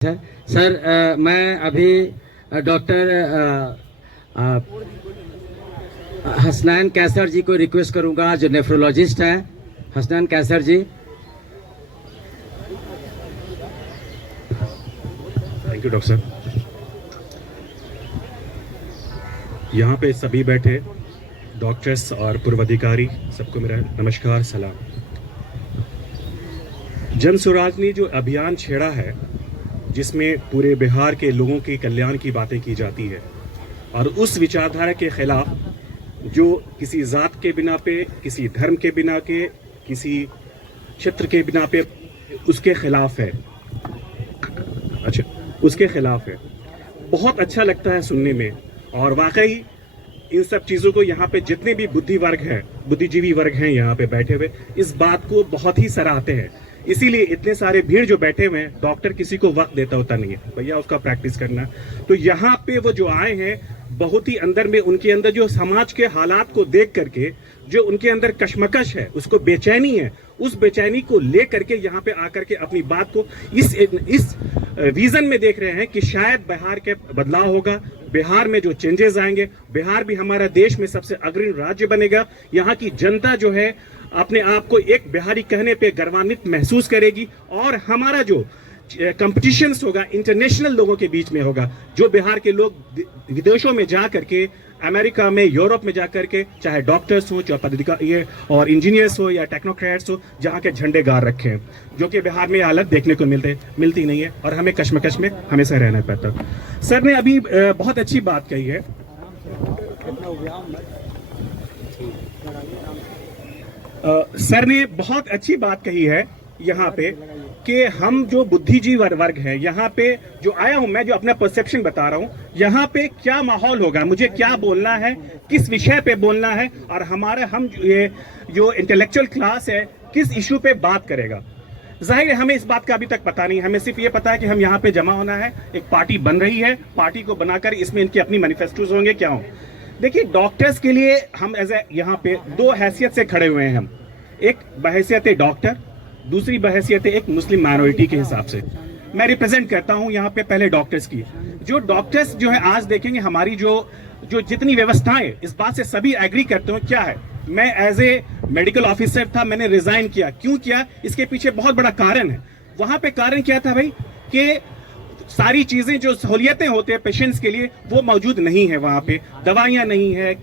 Sir मैं अभी doctor Hasnain कैसर जी को रिक्वेस्ट करूंगा, जो नेफ्रोलॉजिस्ट हैं। हसनैन कैसर जी। थैंक यू डॉक्टर साहब। यहाँ पे सभी बैठे डॉक्टर्स और पूर्व अधिकारी, सबको मेरा नमस्कार, सलाम। जन स्वराज ने जो अभियान छेड़ा है, जिसमें पूरे बिहार के लोगों के कल्याण की बातें की जाती है, और उस विचारधारा के खिलाफ जो किसी जात के बिना पे, किसी धर्म के बिना के, किसी क्षेत्र के बिना पे, उसके खिलाफ है। अच्छा, उसके खिलाफ है। बहुत अच्छा लगता है सुनने में, और वाकई इन सब चीज़ों को यहाँ पे जितने भी बुद्धिजीवी वर्ग हैं यहाँ पे बैठे हुए, इस बात को बहुत ही सराहते हैं। इसीलिए इतने सारे भीड़ जो बैठे हुए हैं, डॉक्टर किसी को वक्त देता होता नहीं है, भैया उसका प्रैक्टिस करना। तो यहाँ पे वो जो आए हैं, बहुत ही अंदर में उनके अंदर जो समाज के हालात को देख करके जो उनके अंदर कश्मकश है, उसको बेचैनी है, उस बेचैनी को ले करके यहाँ पे आकर के अपनी बात को इस विजन में देख रहे हैं कि शायद बिहार के बदलाव होगा, बिहार में जो चेंजेस आएंगे, बिहार भी हमारा देश में सबसे अग्रणी राज्य बनेगा। यहाँ की जनता जो है अपने आप को एक बिहारी कहने पे गर्वान्वित महसूस करेगी, और हमारा जो कंपटीशंस होगा इंटरनेशनल लोगों के बीच में होगा। जो बिहार के लोग विदेशों में जा करके, अमेरिका में, यूरोप में जा करके, चाहे डॉक्टर्स हो, चाहे पदाधिकारी और इंजीनियर्स हो या टेक्नोक्रेट्स हो, जहाँ के झंडे गाड़ रखे हैं, जो कि बिहार में हालत देखने को मिलती नहीं है, और हमें कश्मकश में हमेशा रहना पड़ता। सर ने अभी बहुत अच्छी बात कही है। सर ने बहुत अच्छी बात कही है यहाँ पे कि हम जो बुद्धिजीवी वर्ग है, यहाँ पे जो आया हूँ मैं, जो अपना परसेप्शन बता रहा हूँ, यहाँ पे क्या माहौल होगा, मुझे क्या बोलना है, किस विषय पे बोलना है, और हम ये जो इंटेलेक्चुअल क्लास है किस इशू पे बात करेगा। जाहिर है हमें इस बात का अभी तक पता नहीं, हमें सिर्फ ये पता है कि हम यहाँ पे जमा होना है, एक पार्टी बन रही है, पार्टी को बनाकर इसमें इनके अपनी मैनिफेस्टोज होंगे, क्या हो। देखिए, डॉक्टर्स के लिए हम यहाँ पे दो हैसियत से खड़े हुए हैं। हम एक बहैसियत डॉक्टर, दूसरी बहैसियत एक मुस्लिम माइनॉरिटी के हिसाब से मैं रिप्रेजेंट करता हूं यहाँ पे पहले डॉक्टर्स की। जो डॉक्टर्स जो है, आज देखेंगे हमारी जो जितनी व्यवस्थाएं, इस बात से सभी एग्री करते हो क्या है। मैं एज ए मेडिकल ऑफिसर था, मैंने रिजाइन किया। क्यों किया? इसके पीछे बहुत बड़ा कारण है। वहां पे कारण क्या था भाई, कि सारी चीजें जो सहूलियतें होते हैं पेशेंट्स के लिए, वो मौजूद नहीं है। वहां पे दवाइयां नहीं है,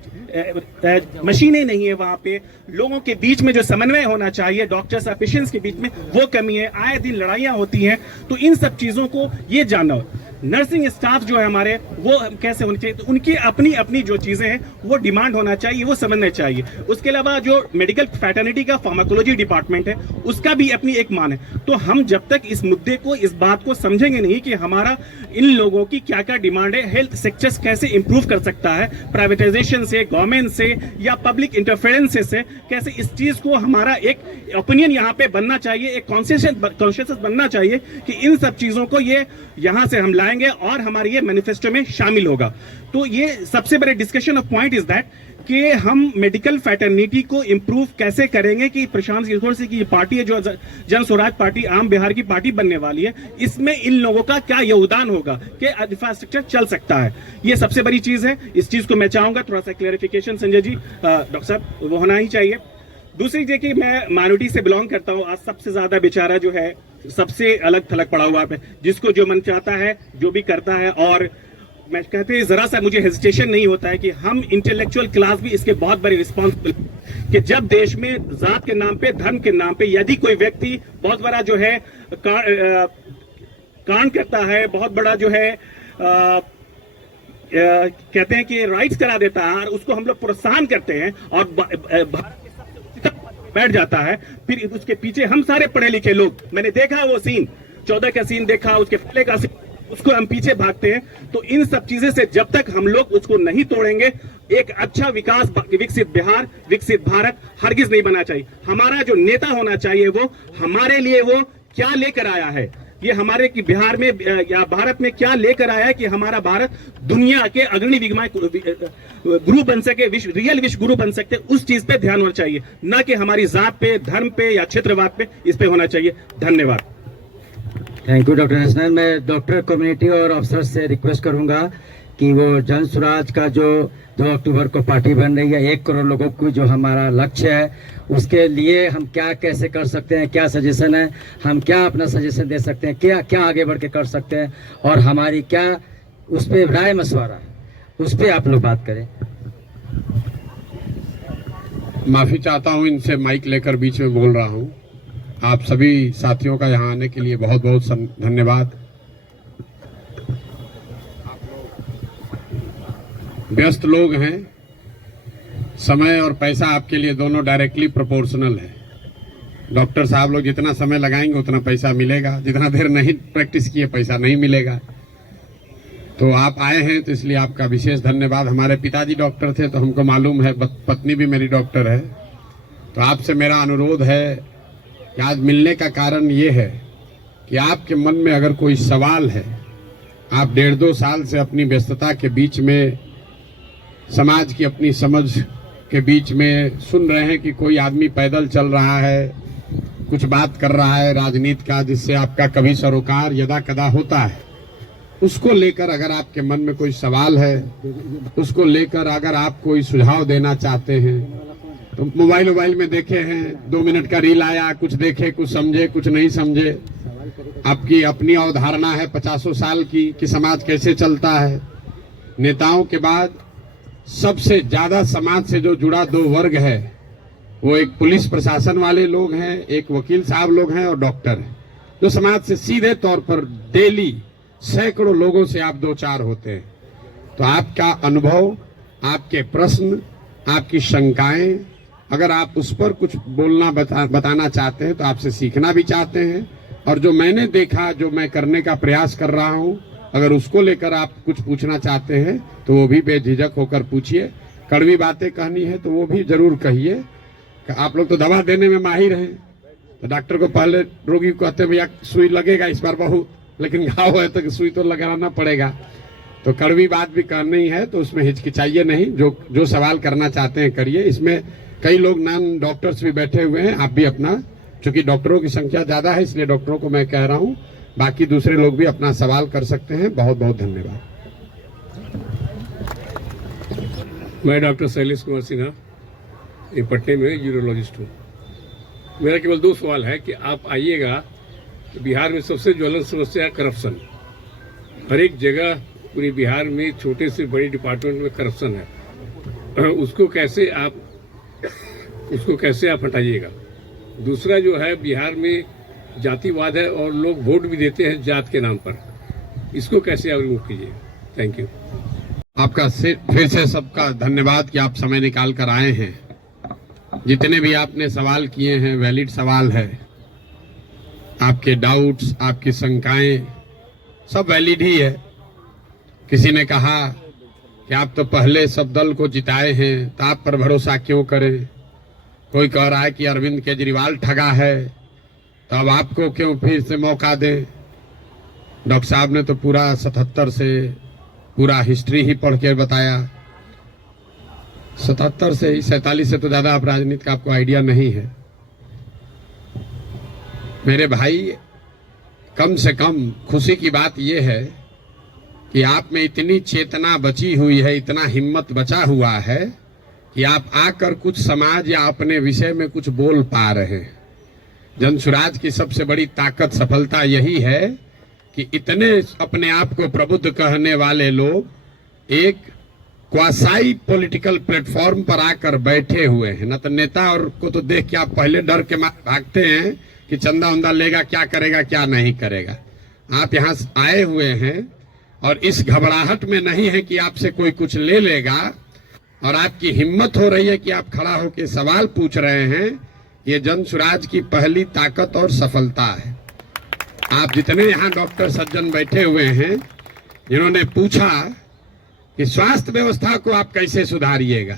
मशीनें नहीं है, वहां पे लोगों के बीच में जो समन्वय होना चाहिए डॉक्टर्स और पेशेंट्स के बीच में, वो कमी है। आए दिन लड़ाइयां होती हैं। तो इन सब चीजों को ये जानना, नर्सिंग स्टाफ जो है हमारे, वो कैसे होने चाहिए, तो उनकी अपनी अपनी जो चीजें हैं वो डिमांड होना चाहिए, वो समझना चाहिए। उसके अलावा जो मेडिकल फैटर्निटी का फार्माकोलॉजी डिपार्टमेंट है, उसका भी अपनी एक मान है। तो हम जब तक इस मुद्दे को, इस बात को समझेंगे नहीं कि हमारा इन लोगों की क्या क्या डिमांड है, हेल्थ सेक्टर कैसे इंप्रूव कर सकता है प्राइवेटाइजेशन से, गवर्नमेंट से या पब्लिक इंटरफेरेंस से, कैसे इस चीज को हमारा एक ओपिनियन यहाँ पे बनना चाहिए, एक कॉन्शियस बनना चाहिए कि इन सब चीजों को ये यहाँ से हम लाएंगे और हमारे ये मैनिफेस्टो में शामिल होगा। तो ये सबसे बड़े discussion of point is that कि हम मेडिकल फैटर्निटी को इंप्रूव कैसे करेंगे। कि प्रशांत किशोर सिंह की ये पार्टी है, जो जन स्वराज पार्टी, आम बिहार की पार्टी बनने वाली है, इसमें इन लोगों का क्या योगदान होगा कि इंफ्रास्ट्रक्चर चल सकता है। ये सबसे बड़ी चीज है। इस चीज को मैं चाहूंगा थोड़ा सा क्लेरिफिकेशन संजय जी, डॉक्टर साहब, वो होना ही चाहिए। दूसरी चीज कि मैं माइनॉरिटी से बिलोंग करता हूँ। आज सबसे ज्यादा बेचारा जो है, सबसे अलग थलग पड़ा हुआ है, जिसको जो मन चाहता है जो भी करता है। और मैं कहते हैं, जरा सा मुझे हेजिटेशन नहीं होता है कि हम इंटेलेक्चुअल क्लास भी इसके बहुत बड़े रिस्पॉन्सिबल, कि जब देश में जात के नाम पे, धर्म के नाम पे यदि कोई व्यक्ति बहुत बड़ा जो है कांड करता है, बहुत बड़ा जो है कहते हैं कि राइट्स करा देता है, और उसको हम लोग प्रोत्साहन करते हैं और बैठ जाता है, फिर उसके पीछे हम सारे पढ़े लिखे लोग, मैंने देखा वो सीन, 14 का सीन देखा, उसके पहले का सीन, उसको हम पीछे भागते हैं। तो इन सब चीजें से जब तक हम लोग उसको नहीं तोड़ेंगे, एक अच्छा विकास, विकसित बिहार, विकसित भारत हरगिज नहीं बना चाहिए। हमारा जो नेता होना चाहिए, वो हमारे लिए वो क्या लेकर आया है, ये हमारे की बिहार में या भारत में क्या लेकर आया है कि हमारा भारत दुनिया के अग्रणी गुरु बन सके, रियल विश्व गुरु बन सकते, उस चीज पे ध्यान होना चाहिए, न कि हमारी जात पे, धर्म पे या क्षेत्रवाद पे, इस पे होना चाहिए। धन्यवाद। Thank you doctor Hasnain. मैं डॉक्टर कम्युनिटी और अफसर से रिक्वेस्ट करूंगा कि वो जन स्वराज का जो 2 अक्टूबर को पार्टी बन रही है 1 करोड़ लोगों की जो हमारा लक्ष्य है, उसके लिए हम क्या कैसे कर सकते हैं, क्या सजेशन है, हम क्या अपना सजेशन दे सकते हैं, क्या क्या आगे बढ़ के कर सकते हैं और हमारी क्या उस पर राय मशवरा है, उस पर आप लोग बात करें। माफी चाहता हूं, इनसे माइक लेकर बीच में बोल रहा हूं। आप सभी साथियों का यहां आने के लिए बहुत बहुत धन्यवाद। व्यस्त लोग हैं, समय और पैसा आपके लिए दोनों डायरेक्टली प्रोपोर्शनल है। डॉक्टर साहब लोग जितना समय लगाएंगे उतना पैसा मिलेगा, जितना देर नहीं प्रैक्टिस किए पैसा नहीं मिलेगा। तो आप आए हैं तो इसलिए आपका विशेष धन्यवाद। हमारे पिताजी डॉक्टर थे तो हमको मालूम है, पत्नी भी मेरी डॉक्टर है। तो आपसे मेरा अनुरोध है कि आज मिलने का कारण ये है कि आपके मन में अगर कोई सवाल है, आप 1.5-2 साल से अपनी व्यस्तता के बीच में, समाज की अपनी समझ के बीच में सुन रहे हैं कि कोई आदमी पैदल चल रहा है, कुछ बात कर रहा है राजनीति का, जिससे आपका कभी सरोकार यदा कदा होता है। उसको लेकर अगर आपके मन में कोई सवाल है, उसको लेकर अगर आप कोई सुझाव देना चाहते हैं, तो मोबाइल में देखे हैं 2 मिनट का रील आया, कुछ देखे, कुछ समझे, कुछ नहीं समझे। आपकी अपनी अवधारणा है 50 साल की कि समाज कैसे चलता है। नेताओं के बाद सबसे ज्यादा समाज से जो जुड़ा 2 वर्ग है, वो एक पुलिस प्रशासन वाले लोग हैं, एक वकील साहब लोग हैं और डॉक्टर हैं, जो समाज से सीधे तौर पर डेली सैकड़ों लोगों से आप 2-4 होते हैं। तो आपका अनुभव, आपके प्रश्न, आपकी शंकाएं, अगर आप उस पर कुछ बोलना बताना चाहते हैं तो आपसे सीखना भी चाहते हैं, और जो मैंने देखा, जो मैं करने का प्रयास कर रहा हूं, अगर उसको लेकर आप कुछ पूछना चाहते हैं तो वो भी बेझिझक होकर पूछिए। कड़वी बातें कहनी है तो वो भी जरूर कहिए। आप लोग तो दवा देने में माहिर हैं, तो डॉक्टर को पहले रोगी को कहते हैं भैया सुई लगेगा इस बार बहुत, लेकिन घाव है तो सुई तो लगाना पड़ेगा। तो कड़वी बात भी करनी है तो उसमें हिचकिचाइए नहीं, जो सवाल करना चाहते हैं करिए। इसमें कई लोग नॉन डॉक्टर्स भी बैठे हुए हैं, आप भी अपना, चूंकि डॉक्टरों की संख्या ज्यादा है इसलिए डॉक्टरों को मैं कह रहा हूं, बाकी दूसरे लोग भी अपना सवाल कर सकते हैं। बहुत बहुत धन्यवाद। मैं डॉक्टर शैलेश कुमार सिन्हा, ये पटने में यूरोलॉजिस्ट हूँ। मेरा केवल 2 सवाल है कि आप आइएगा तो बिहार में सबसे ज्वलंत समस्या है करप्शन। हर एक जगह पूरे बिहार में छोटे से बड़े डिपार्टमेंट में करप्शन है, उसको कैसे आप हटाइएगा। दूसरा जो है, बिहार में जातिवाद है और लोग वोट भी देते हैं जात के नाम पर, इसको कैसे आप रिमूव कीजिएगा। Thank you. आपका फिर से सबका धन्यवाद कि आप समय निकाल कर आए हैं। जितने भी आपने सवाल किए हैं वैलिड सवाल है, आपके डाउट्स, आपकी शंकाएं सब वैलिड ही है। किसी ने कहा कि आप तो पहले सब दल को जिताए हैं तो आप पर भरोसा क्यों करें। कोई कह रहा है कि अरविंद केजरीवाल ठगा है तो अब आपको क्यों फिर से मौका दें। डॉक्टर साहब ने तो पूरा 77 से पूरा हिस्ट्री ही पढ़ के बताया। 77 से ही 47 से तो ज्यादा आप राजनीति का आपको आइडिया नहीं है। मेरे भाई, कम से कम खुशी की बात यह है कि आप में इतनी चेतना बची हुई है, इतना हिम्मत बचा हुआ है कि आप आकर कुछ समाज या अपने विषय में कुछ बोल पा रहे हैं। जन स्वराज की सबसे बड़ी ताकत, सफलता यही है कि इतने अपने आप को प्रबुद्ध कहने वाले लोग एक क्वासाई पॉलिटिकल प्लेटफॉर्म पर आकर बैठे हुए हैं। न तो नेता और को तो देख के आप पहले डर के भागते हैं कि चंदा उंदा लेगा, क्या करेगा क्या नहीं करेगा। आप यहाँ आए हुए हैं और इस घबराहट में नहीं है कि आपसे कोई कुछ ले लेगा, और आपकी हिम्मत हो रही है कि आप खड़ा होकर सवाल पूछ रहे हैं। ये जन स्वराज की पहली ताकत और सफलता है। आप जितने यहाँ डॉक्टर सज्जन बैठे हुए हैं, जिन्होंने पूछा कि स्वास्थ्य व्यवस्था को आप कैसे सुधारिएगा,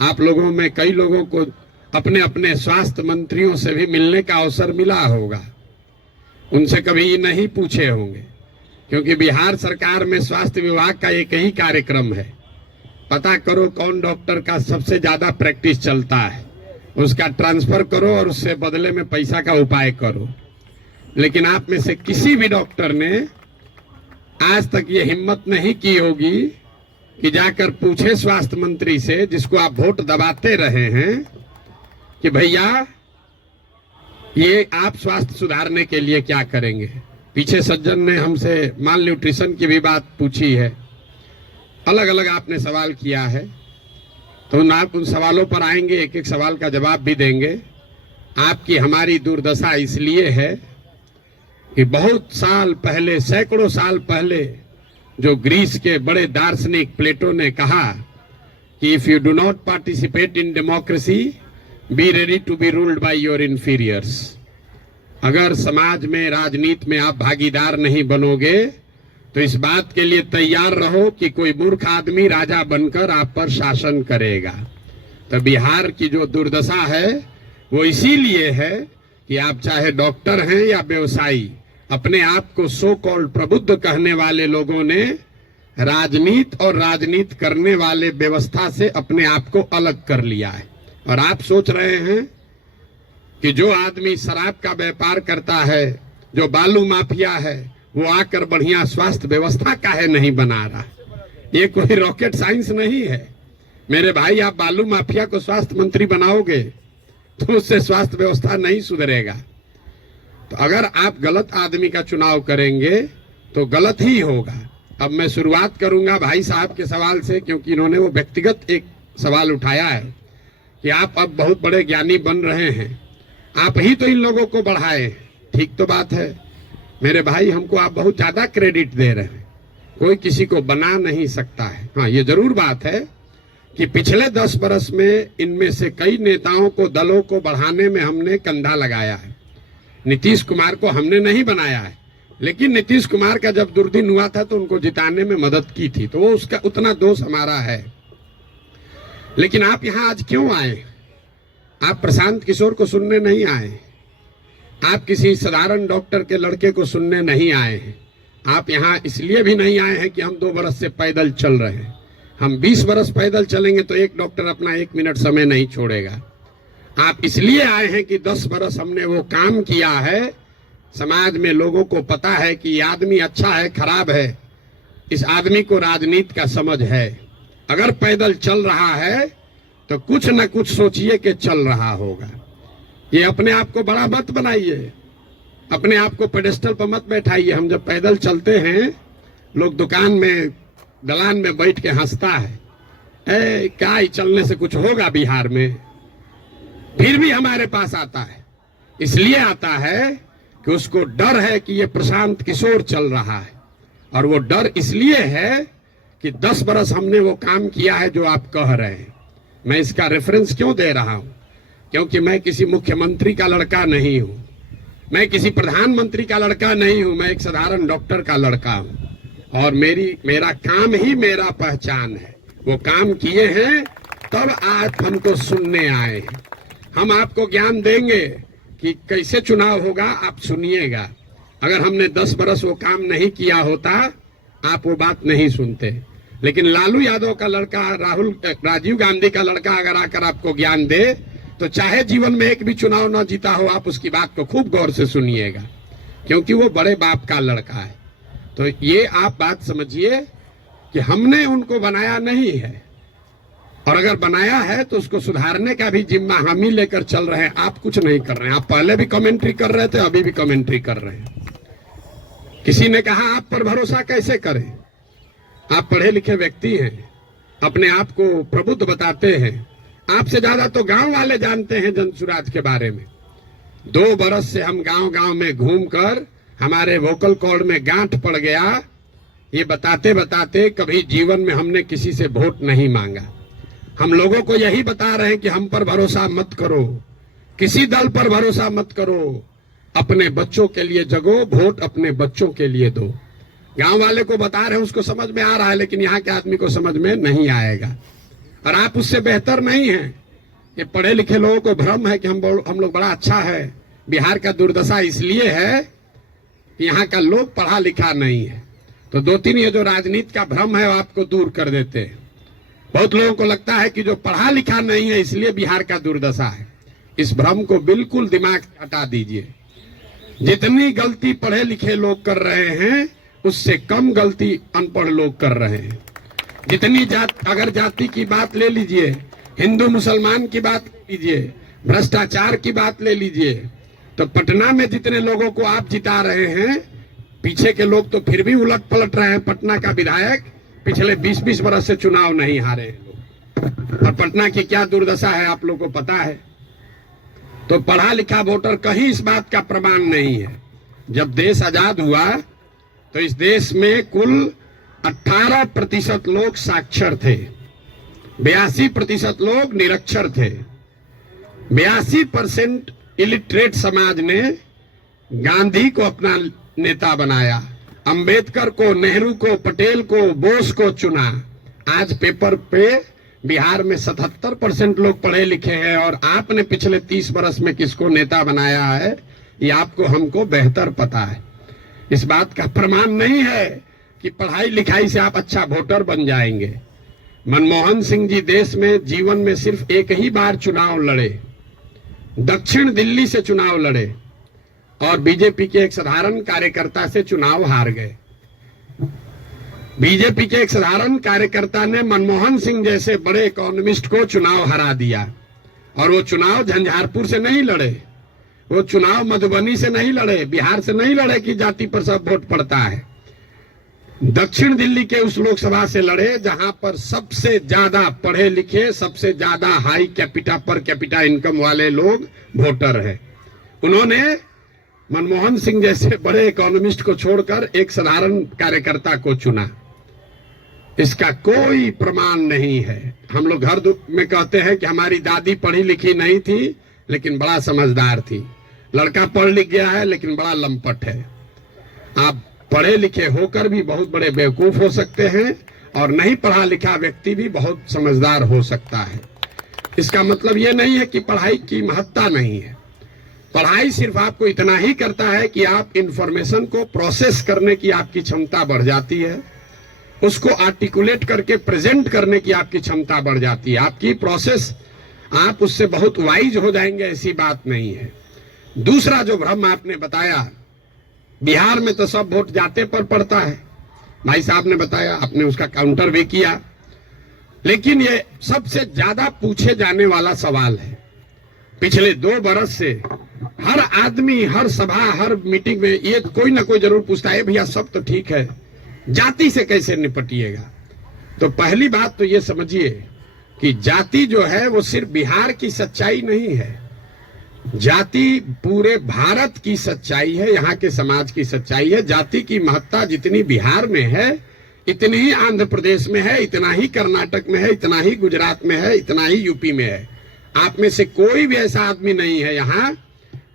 आप लोगों में कई लोगों को अपने अपने स्वास्थ्य मंत्रियों से भी मिलने का अवसर मिला होगा। उनसे कभी नहीं पूछे होंगे, क्योंकि बिहार सरकार में स्वास्थ्य विभाग का एक ही कार्यक्रम है, पता करो कौन डॉक्टर का सबसे ज्यादा प्रैक्टिस चलता है, उसका ट्रांसफर करो और उससे बदले में पैसा का उपाय करो। लेकिन आप में से किसी भी डॉक्टर ने आज तक ये हिम्मत नहीं की होगी कि जाकर पूछे स्वास्थ्य मंत्री से, जिसको आप वोट दबाते रहे हैं, कि भैया ये आप स्वास्थ्य सुधारने के लिए क्या करेंगे। पीछे सज्जन ने हमसे माल न्यूट्रिशन की भी बात पूछी है, अलग अलग आपने सवाल किया है, तो आप उन सवालों पर आएंगे, एक एक सवाल का जवाब भी देंगे। आपकी हमारी दुर्दशा इसलिए है कि बहुत साल पहले, सैकड़ों साल पहले, जो ग्रीस के बड़े दार्शनिक प्लेटो ने कहा कि if you do not participate in democracy, be ready to be ruled by your inferiors. अगर समाज में, राजनीति में आप भागीदार नहीं बनोगे तो इस बात के लिए तैयार रहो कि कोई मूर्ख आदमी राजा बनकर आप पर शासन करेगा। तो बिहार की जो दुर्दशा है वो इसीलिए है कि आप चाहे डॉक्टर हैं या व्यवसायी, अपने आप को सो कॉल्ड प्रबुद्ध कहने वाले लोगों ने राजनीति और राजनीति करने वाले व्यवस्था से अपने आप को अलग कर लिया है। और आप सोच रहे हैं कि जो आदमी शराब का व्यापार करता है, जो बालू माफिया है, वो आकर बढ़िया स्वास्थ्य व्यवस्था काहे नहीं बना रहा। ये कोई रॉकेट साइंस नहीं है मेरे भाई। आप बालू माफिया को स्वास्थ्य मंत्री बनाओगे तो उससे स्वास्थ्य व्यवस्था नहीं सुधरेगा। तो अगर आप गलत आदमी का चुनाव करेंगे तो गलत ही होगा। अब मैं शुरुआत करूंगा भाई साहब के सवाल से, क्योंकि इन्होंने वो व्यक्तिगत एक सवाल उठाया है कि आप अब बहुत बड़े ज्ञानी बन रहे हैं, आप ही तो इन लोगों को बढ़ाए। ठीक तो बात है मेरे भाई, हमको आप बहुत ज्यादा क्रेडिट दे रहे हैं। कोई किसी को बना नहीं सकता है। हाँ, ये जरूर बात है कि पिछले 10 बरस में इनमें से कई नेताओं को, दलों को बढ़ाने में हमने कंधा लगाया है। नीतीश कुमार को हमने नहीं बनाया है, लेकिन नीतीश कुमार का जब दुर्दिन हुआ था तो उनको जिताने में मदद की थी, तो वो उसका उतना दोष हमारा है। लेकिन आप यहाँ आज क्यों आए? आप प्रशांत किशोर को सुनने नहीं आए, आप किसी साधारण डॉक्टर के लड़के को सुनने नहीं आए हैं। आप यहाँ इसलिए भी नहीं आए हैं कि हम 2 बरस से पैदल चल रहे हैं। हम 20 बरस पैदल चलेंगे तो एक डॉक्टर अपना 1 मिनट समय नहीं छोड़ेगा। आप इसलिए आए हैं कि 10 बरस हमने वो काम किया है, समाज में लोगों को पता है कि ये आदमी अच्छा है, खराब है, इस आदमी को राजनीति का समझ है। अगर पैदल चल रहा है तो कुछ न कुछ सोचिए कि चल रहा होगा। ये अपने आप को बड़ा मत बनाइए, अपने आप को पेडेस्टल पर मत बैठाइए। हम जब पैदल चलते हैं, लोग दुकान में, दलान में बैठ के हंसता है, क्या ही चलने से कुछ होगा बिहार में। फिर भी हमारे पास आता है, इसलिए आता है कि उसको डर है कि ये प्रशांत किशोर चल रहा है। और वो डर इसलिए है कि 10 बरस हमने वो काम किया है जो आप कह रहे हैं। मैं इसका रेफरेंस क्यों दे रहा हूं? क्योंकि मैं किसी मुख्यमंत्री का लड़का नहीं हूं, मैं किसी प्रधानमंत्री का लड़का नहीं हूं, मैं एक साधारण डॉक्टर का लड़का हूं। और मेरा काम ही मेरा पहचान है। वो काम किए हैं तब आप हमको सुनने आए हैं। हम आपको ज्ञान देंगे कि कैसे चुनाव होगा, आप सुनिएगा। अगर हमने 10 बरस वो काम नहीं किया होता, आप वो बात नहीं सुनते। लेकिन लालू यादव का लड़का, राजीव गांधी का लड़का अगर आकर आपको ज्ञान दे, तो चाहे जीवन में एक भी चुनाव ना जीता हो, आप उसकी बात को खूब गौर से सुनिएगा, क्योंकि वो बड़े बाप का लड़का है। तो ये आप बात समझिए कि हमने उनको बनाया नहीं है, और अगर बनाया है तो उसको सुधारने का भी जिम्मा हम ही लेकर चल रहे हैं। आप कुछ नहीं कर रहे हैं। आप पहले भी कमेंट्री कर रहे थे, अभी भी कमेंट्री कर रहे हैं। किसी ने कहा आप पर भरोसा कैसे करें? आप पढ़े लिखे व्यक्ति हैं, अपने आप को प्रबुद्ध बताते हैं। आपसे ज्यादा तो गांव वाले जानते हैं जनसुराज के बारे में। 2 बरस से हम गांव गांव में घूमकर हमारे वोकल कॉर्ड में गांठ पड़ गया। ये बताते बताते कभी जीवन में हमने किसी से वोट नहीं मांगा। हम लोगों को यही बता रहे हैं कि हम पर भरोसा मत करो, किसी दल पर भरोसा मत करो, अपने बच्चों के लिए जगो, वोट अपने बच्चों के लिए दो। गांव वाले को बता रहे हैं, उसको समझ में आ रहा है, लेकिन यहाँ के आदमी को समझ में नहीं आएगा। और आप उससे बेहतर नहीं हैं। ये पढ़े लिखे लोगों को भ्रम है कि हम लोग बड़ा अच्छा है। बिहार का दुर्दशा इसलिए है कि यहाँ का लोग पढ़ा लिखा नहीं है। तो 2-3 ये जो राजनीति का भ्रम है वो आपको दूर कर देते हैं। बहुत लोगों को लगता है कि जो पढ़ा लिखा नहीं है इसलिए बिहार का दुर्दशा है। इस भ्रम को बिल्कुल दिमाग से हटा दीजिए। जितनी गलती पढ़े लिखे लोग कर रहे हैं उससे कम गलती अनपढ़ लोग कर रहे हैं। जितनी अगर जाति की बात ले लीजिए, हिंदू मुसलमान की बात ले लीजिए, भ्रष्टाचार की बात ले लीजिए, तो पटना में जितने लोगों को आप जिता रहे हैं, पीछे के लोग तो फिर भी उलट पलट रहे हैं। पटना का विधायक पिछले 20-20 बरस से चुनाव नहीं हारे हैं लोग, और पटना की क्या दुर्दशा है आप लोगों को पता है। तो पढ़ा लिखा वोटर कहीं इस बात का प्रमाण नहीं है। जब देश आजाद हुआ तो इस देश में कुल 18% लोग साक्षर थे, 82% लोग निरक्षर थे। 82% इलिटरेट समाज ने गांधी को अपना नेता बनाया, अंबेडकर को, नेहरू को, पटेल को, बोस को चुना। आज पेपर पे बिहार में 77% लोग पढ़े लिखे हैं, और आपने पिछले 30 बरस में किसको नेता बनाया है ये आपको हमको बेहतर पता है। इस बात का प्रमाण नहीं है कि पढ़ाई लिखाई से आप अच्छा वोटर बन जाएंगे। मनमोहन सिंह जी देश में जीवन में सिर्फ एक ही बार चुनाव लड़े, दक्षिण दिल्ली से चुनाव लड़े, और बीजेपी के एक साधारण कार्यकर्ता से चुनाव हार गए। बीजेपी के एक साधारण कार्यकर्ता ने मनमोहन सिंह जैसे बड़े इकोनॉमिस्ट को चुनाव हरा दिया, और वो चुनाव झंझारपुर से नहीं लड़े, वो चुनाव मधुबनी से नहीं लड़े, बिहार से नहीं लड़े कि जाति पर सब वोट पड़ता है। दक्षिण दिल्ली के उस लोकसभा से लड़े जहां पर सबसे ज्यादा पढ़े लिखे, सबसे ज्यादा high capita per capita income वाले लोग वोटर हैं। उन्होंने मनमोहन सिंह जैसे बड़े इकोनॉमिस्ट को छोड़कर एक साधारण कार्यकर्ता को चुना। इसका कोई प्रमाण नहीं है। हम लोग घर में कहते हैं कि हमारी दादी पढ़ी लिखी नहीं थी लेकिन बड़ा समझदार थी, लड़का पढ़ लिख गया है लेकिन बड़ा लंपट है। आप पढ़े लिखे होकर भी बहुत बड़े बेवकूफ हो सकते हैं, और नहीं पढ़ा लिखा व्यक्ति भी बहुत समझदार हो सकता है। इसका मतलब यह नहीं है कि पढ़ाई की महत्ता नहीं है। पढ़ाई सिर्फ आपको इतना ही करता है कि आप इंफॉर्मेशन को प्रोसेस करने की आपकी क्षमता बढ़ जाती है, उसको आर्टिकुलेट करके प्रेजेंट करने की आपकी क्षमता बढ़ जाती है। आपकी प्रोसेस, आप उससे बहुत वाइज हो जाएंगे, ऐसी बात नहीं है। दूसरा जो भ्रम आपने बताया, बिहार में तो सब वोट जाते पर पड़ता है, भाई साहब ने बताया, आपने उसका काउंटर भी किया, लेकिन ये सबसे ज्यादा पूछे जाने वाला सवाल है। पिछले 2 बरस से हर आदमी, हर सभा, हर मीटिंग में ये कोई ना कोई जरूर पूछता है, भैया सब तो ठीक है, जाति से कैसे निपटिएगा। तो पहली बात तो ये समझिए कि जाति जो है वो सिर्फ बिहार की सच्चाई नहीं है, जाति पूरे भारत की सच्चाई है, यहाँ के समाज की सच्चाई है। जाति की महत्ता जितनी बिहार में है, इतनी ही आंध्र प्रदेश में है, इतना ही कर्नाटक में है, इतना ही गुजरात में है, इतना ही यूपी में है। आप में से कोई भी ऐसा आदमी नहीं है यहाँ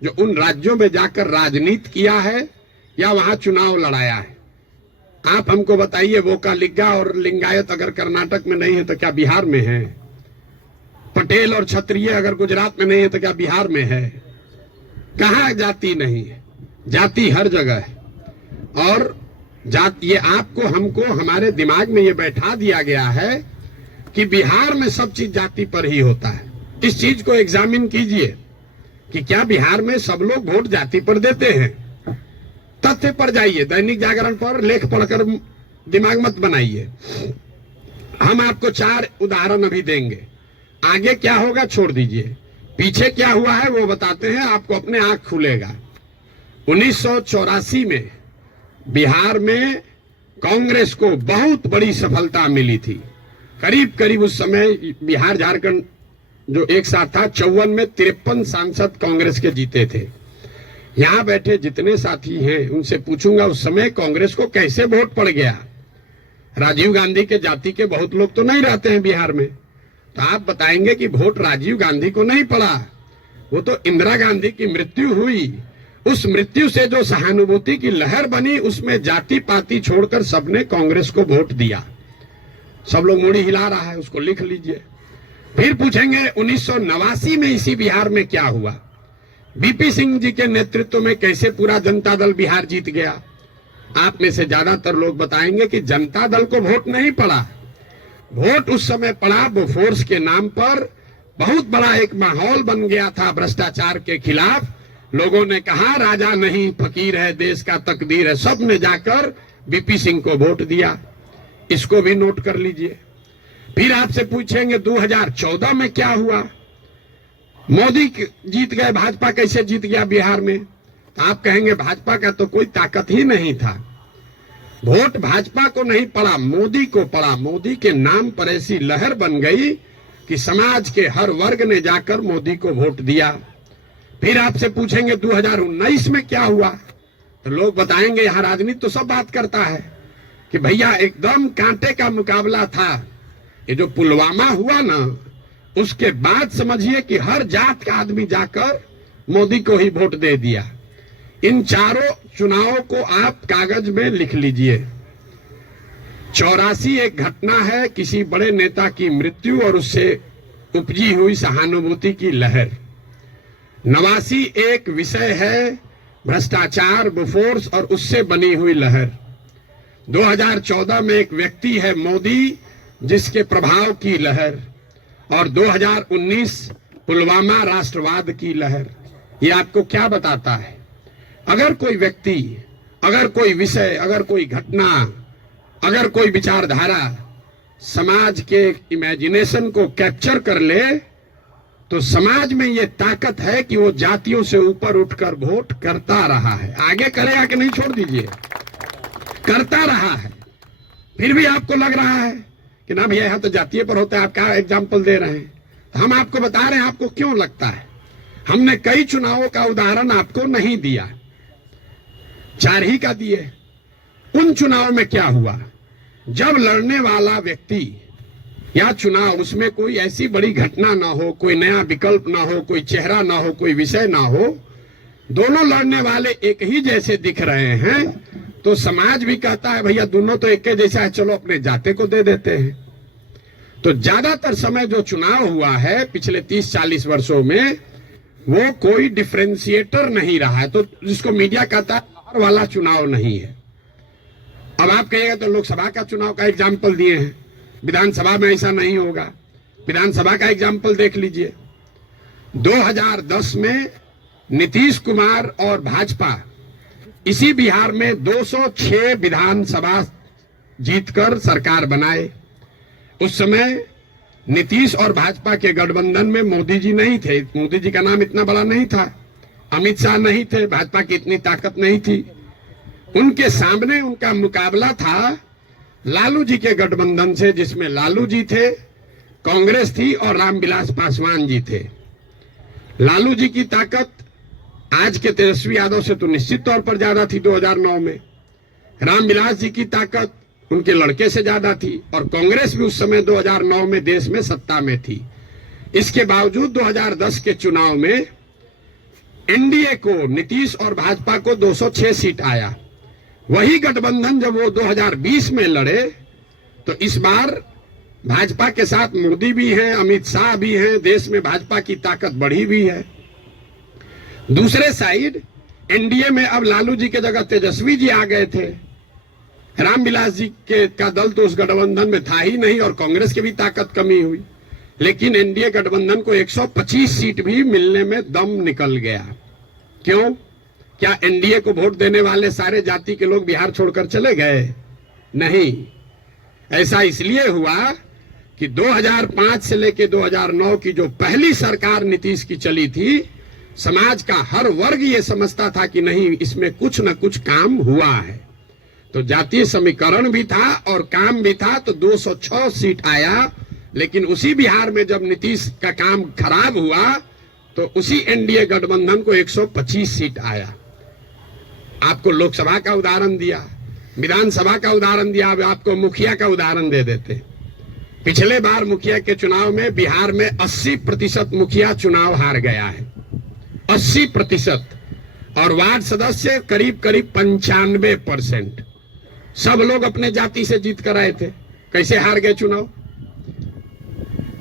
जो उन राज्यों में जाकर राजनीति किया है या वहां चुनाव लड़ाया है। आप हमको बताइए, वोका लिग्गा और लिंगायत अगर कर्नाटक में नहीं है तो क्या बिहार में है? पटेल और क्षत्रिय अगर गुजरात में नहीं है तो क्या बिहार में है? कहाँ जाति नहीं है? जाति हर जगह है। और ये आपको हमको हमारे दिमाग में ये बैठा दिया गया है कि बिहार में सब चीज जाति पर ही होता है। इस चीज को एग्जामिन कीजिए कि क्या बिहार में सब लोग वोट जाति पर देते हैं। तथ्य पर जाइए, दैनिक जागरण पर लेख पढ़कर दिमाग मत बनाइए। हम आपको 4 उदाहरण अभी देंगे, आगे क्या होगा छोड़ दीजिए, पीछे क्या हुआ है वो बताते हैं, आपको अपने आंख खुलेगा। 1984 में बिहार में कांग्रेस को बहुत बड़ी सफलता मिली थी। करीब करीब उस समय बिहार झारखंड जो एक साथ था, 54 में 53 सांसद कांग्रेस के जीते थे। यहां बैठे जितने साथी हैं उनसे पूछूंगा उस समय कांग्रेस को कैसे वोट पड़ गया। राजीव गांधी के जाति के बहुत लोग तो नहीं रहते हैं बिहार में, तो आप बताएंगे कि वोट राजीव गांधी को नहीं पड़ा, वो तो इंदिरा गांधी की मृत्यु हुई। उस मृत्यु से जो सहानुभूति की लहर बनी, उसमें जाति पाति छोड़कर सबने कांग्रेस को वोट दिया। सब लोग मुड़ी हिला रहा है, उसको लिख लीजिए। फिर पूछेंगे 1989 में इसी बिहार में क्या हुआ, बीपी सिंह जी के नेतृत्व में कैसे पूरा जनता दल बिहार जीत गया। आप में से ज्यादातर लोग बताएंगे कि जनता दल को वोट नहीं पड़ा, वोट उस समय पड़ा बोफोर्स के नाम पर। बहुत बड़ा एक माहौल बन गया था भ्रष्टाचार के खिलाफ, लोगों ने कहा राजा नहीं फकीर है, देश का तकदीर है, सब ने जाकर बीपी सिंह को वोट दिया। इसको भी नोट कर लीजिए। फिर आपसे पूछेंगे 2014 में क्या हुआ, मोदी जीत गए, भाजपा कैसे जीत गया बिहार में? तो आप कहेंगे भाजपा का तो कोई ताकत ही नहीं था, वोट भाजपा को नहीं पड़ा, मोदी को पड़ा। मोदी के नाम पर ऐसी लहर बन गई कि समाज के हर वर्ग ने जाकर मोदी को वोट दिया। फिर आपसे पूछेंगे 2019 में क्या हुआ, तो लोग बताएंगे यहां राजनीति तो सब बात करता है कि भैया एकदम कांटे का मुकाबला था। ये जो पुलवामा हुआ ना, उसके बाद समझिए कि हर जात का आदमी जाकर मोदी को ही वोट दे दिया। इन चारों चुनावों को आप कागज में लिख लीजिए। 84 एक घटना है, किसी बड़े नेता की मृत्यु और उससे उपजी हुई सहानुभूति की लहर। 89 एक विषय है, भ्रष्टाचार, बोफोर्स और उससे बनी हुई लहर। 2014 में एक व्यक्ति है मोदी, जिसके प्रभाव की लहर। और 2019 पुलवामा राष्ट्रवाद की लहर। ये आपको क्या बताता है? अगर कोई व्यक्ति, अगर कोई विषय, अगर कोई घटना, अगर कोई विचारधारा समाज के इमेजिनेशन को कैप्चर कर ले, तो समाज में ये ताकत है कि वो जातियों से ऊपर उठकर वोट करता रहा है। आगे करेगा कि नहीं छोड़ दीजिए, करता रहा है। फिर भी आपको लग रहा है कि ना भैया यहां तो जातीय पर होता है, आप क्या एग्जाम्पल दे रहे हैं? तो हम आपको बता रहे हैं आपको क्यों लगता है। हमने कई चुनावों का उदाहरण आपको नहीं दिया, 4 ही का दिए। उन चुनाव में क्या हुआ, जब लड़ने वाला व्यक्ति या चुनाव, उसमें कोई ऐसी बड़ी घटना ना हो, कोई नया विकल्प ना हो, कोई चेहरा ना हो, कोई विषय ना हो, दोनों लड़ने वाले एक ही जैसे दिख रहे हैं, तो समाज भी कहता है भैया दोनों तो एक जैसा है, चलो अपने जाते को दे देते हैं। तो ज्यादातर समय जो चुनाव हुआ है पिछले 30-40 वर्षों में, वो कोई डिफरेंशिएटर नहीं रहा है। तो जिसको मीडिया कहता है बाहर वाला चुनाव नहीं है। अब आप कहिएगा तो लोकसभा का चुनाव का एग्जाम्पल दिए हैं, विधानसभा में ऐसा नहीं होगा। विधानसभा का एग्जाम्पल देख लीजिए। 2010 में नीतीश कुमार और भाजपा इसी बिहार में 206 विधानसभा जीतकर सरकार बनाए। उस समय नीतीश और भाजपा के गठबंधन में मोदी जी नहीं थे, मोदी जी का नाम इतना बड़ा नहीं था, अमित शाह नहीं थे, भाजपा की इतनी ताकत नहीं थी। उनके सामने उनका मुकाबला था लालू जी के गठबंधन से, जिसमें लालू जी थे, कांग्रेस थी और रामविलास पासवान जी थे। लालू जी की ताकत आज के तेजस्वी यादव से तो निश्चित तौर पर ज्यादा थी 2009 में। रामविलास जी की ताकत उनके लड़के से ज्यादा थी, और कांग्रेस भी उस समय 2009 में देश में सत्ता में थी। इसके बावजूद 2010 के चुनाव में एनडीए को, नीतीश और भाजपा को 206 सीट आया। वही गठबंधन जब वो 2020 में लड़े, तो इस बार भाजपा के साथ मोदी भी हैं, अमित शाह भी हैं, देश में भाजपा की ताकत बढ़ी भी है। दूसरे साइड एनडीए में अब लालू जी के जगह तेजस्वी जी आ गए थे। रामविलास जी का दल तो उस गठबंधन में था ही नहीं, और कांग्रेस की भी ताकत कमी हुई। लेकिन एनडीए गठबंधन को 125 सीट भी मिलने में दम निकल गया। क्यों? क्या एनडीए को वोट देने वाले सारे जाति के लोग बिहार छोड़कर चले गए? नहीं, ऐसा इसलिए हुआ कि 2005 से लेकर 2009 की जो पहली सरकार नीतीश की चली थी, समाज का हर वर्ग ये समझता था कि नहीं, इसमें कुछ न कुछ काम हुआ है। तो जातीय समीकरण भी था और काम भी था, तो 206 सीट आया। लेकिन उसी बिहार में जब नीतीश का काम खराब हुआ, तो उसी एनडीए गठबंधन को 125 सीट आया। आपको लोकसभा का उदाहरण दिया, विधानसभा का उदाहरण दिया, अब आपको मुखिया का उदाहरण दे देते। पिछले बार मुखिया के चुनाव में बिहार में 80% मुखिया चुनाव हार गया है, 80%, और वार्ड सदस्य करीब करीब 95%। सब लोग अपने जाति से जीत कर आए थे। कैसे हार गए चुनाव?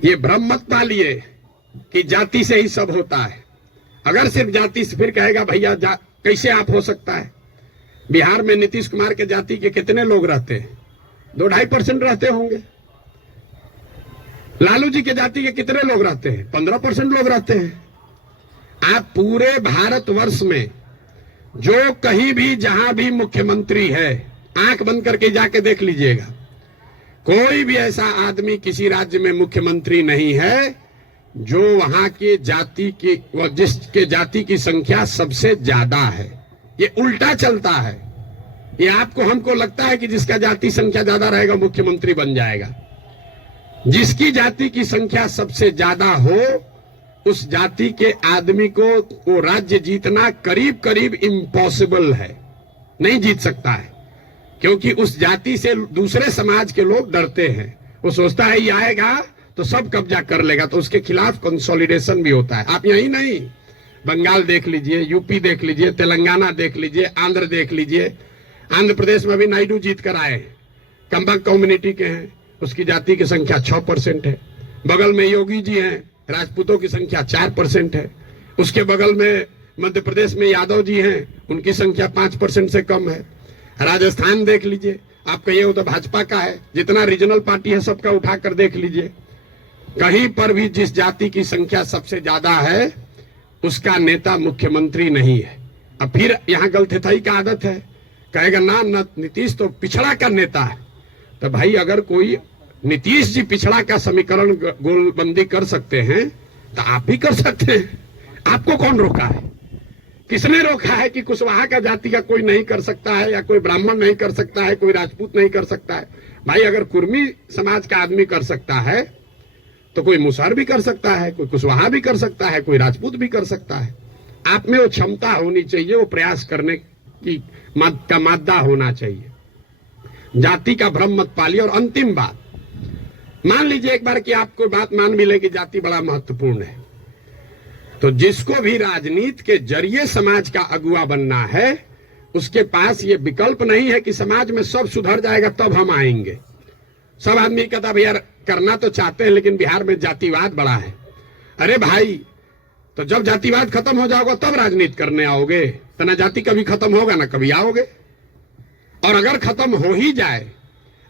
ये भ्रम मत पालिए कि जाति से ही सब होता है। अगर सिर्फ जाति से, फिर कहेगा भैया कैसे आप हो सकता है? बिहार में नीतीश कुमार के जाति के कितने लोग रहते हैं? 2-2.5% रहते होंगे। लालू जी के जाति के कितने लोग रहते हैं? 15% लोग रहते हैं। आप पूरे भारतवर्ष में जो कहीं भी जहां भी मुख्यमंत्री है, आंख बंद करके जाके देख लीजिएगा, कोई भी ऐसा आदमी किसी राज्य में मुख्यमंत्री नहीं है जो वहां के जाति की, जिसके जाति की संख्या सबसे ज्यादा है। ये उल्टा चलता है। ये आपको हमको लगता है कि जिसका जाति संख्या ज्यादा रहेगा मुख्यमंत्री बन जाएगा। जिसकी जाति की संख्या सबसे ज्यादा हो, उस जाति के आदमी को वो राज्य जीतना करीब करीब इम्पॉसिबल है, नहीं जीत सकता है। क्योंकि उस जाति से दूसरे समाज के लोग डरते हैं। वो सोचता है ये आएगा तो सब कब्जा कर लेगा, तो उसके खिलाफ कंसोलिडेशन भी होता है। आप यही नहीं, बंगाल देख लीजिए, यूपी देख लीजिए, तेलंगाना देख लीजिए, आंध्र देख लीजिए। आंध्र प्रदेश में भी नायडू जीत कर आए, कंबक कम्युनिटी के हैं, उसकी जाति की संख्या 6% है। बगल में योगी जी हैं, राजपूतों की संख्या 4% है। उसके बगल में मध्य प्रदेश में यादव जी हैं, उनकी संख्या 5% से कम है। राजस्थान देख लीजिए, आप कहिए वो तो भाजपा का है, जितना रीजनल पार्टी है सबका उठाकर देख लीजिए, कहीं पर भी जिस जाति की संख्या सबसे ज्यादा है उसका नेता मुख्यमंत्री नहीं है। अब फिर यहाँ गलथेथाई का आदत है, कहेगा ना नीतीश तो पिछड़ा का नेता है। तो भाई अगर कोई नीतीश जी पिछड़ा का समीकरण गोलबंदी कर सकते हैं तो आप भी कर सकते हैं। आपको कौन रोका है? किसने रोका है कि कुशवाहा का जाति का कोई नहीं कर सकता है, या कोई ब्राह्मण नहीं कर सकता है, कोई राजपूत नहीं कर सकता है? भाई अगर कुर्मी समाज का आदमी कर सकता है तो कोई मुसहर भी कर सकता है, कोई कुशवाहा भी कर सकता है, कोई राजपूत भी कर सकता है। आप में वो क्षमता होनी चाहिए, वो प्रयास करने की का मादा होना चाहिए। जाति का भ्रम मत पालिए। और अंतिम बात, मान लीजिए एक बार कि आपको बात मान भी ले कि जाति बड़ा महत्वपूर्ण है, तो जिसको भी राजनीति के जरिए समाज का अगुवा बनना है, उसके पास ये विकल्प नहीं है कि समाज में सब सुधर जाएगा तब हम आएंगे। सब आदमी कहता भैया करना तो चाहते हैं लेकिन बिहार में जातिवाद बड़ा है। अरे भाई, तो जब जातिवाद खत्म हो जाओगे तब राजनीति करने आओगे, तो ना जाति कभी खत्म होगा ना कभी आओगे। और अगर खत्म हो ही जाए,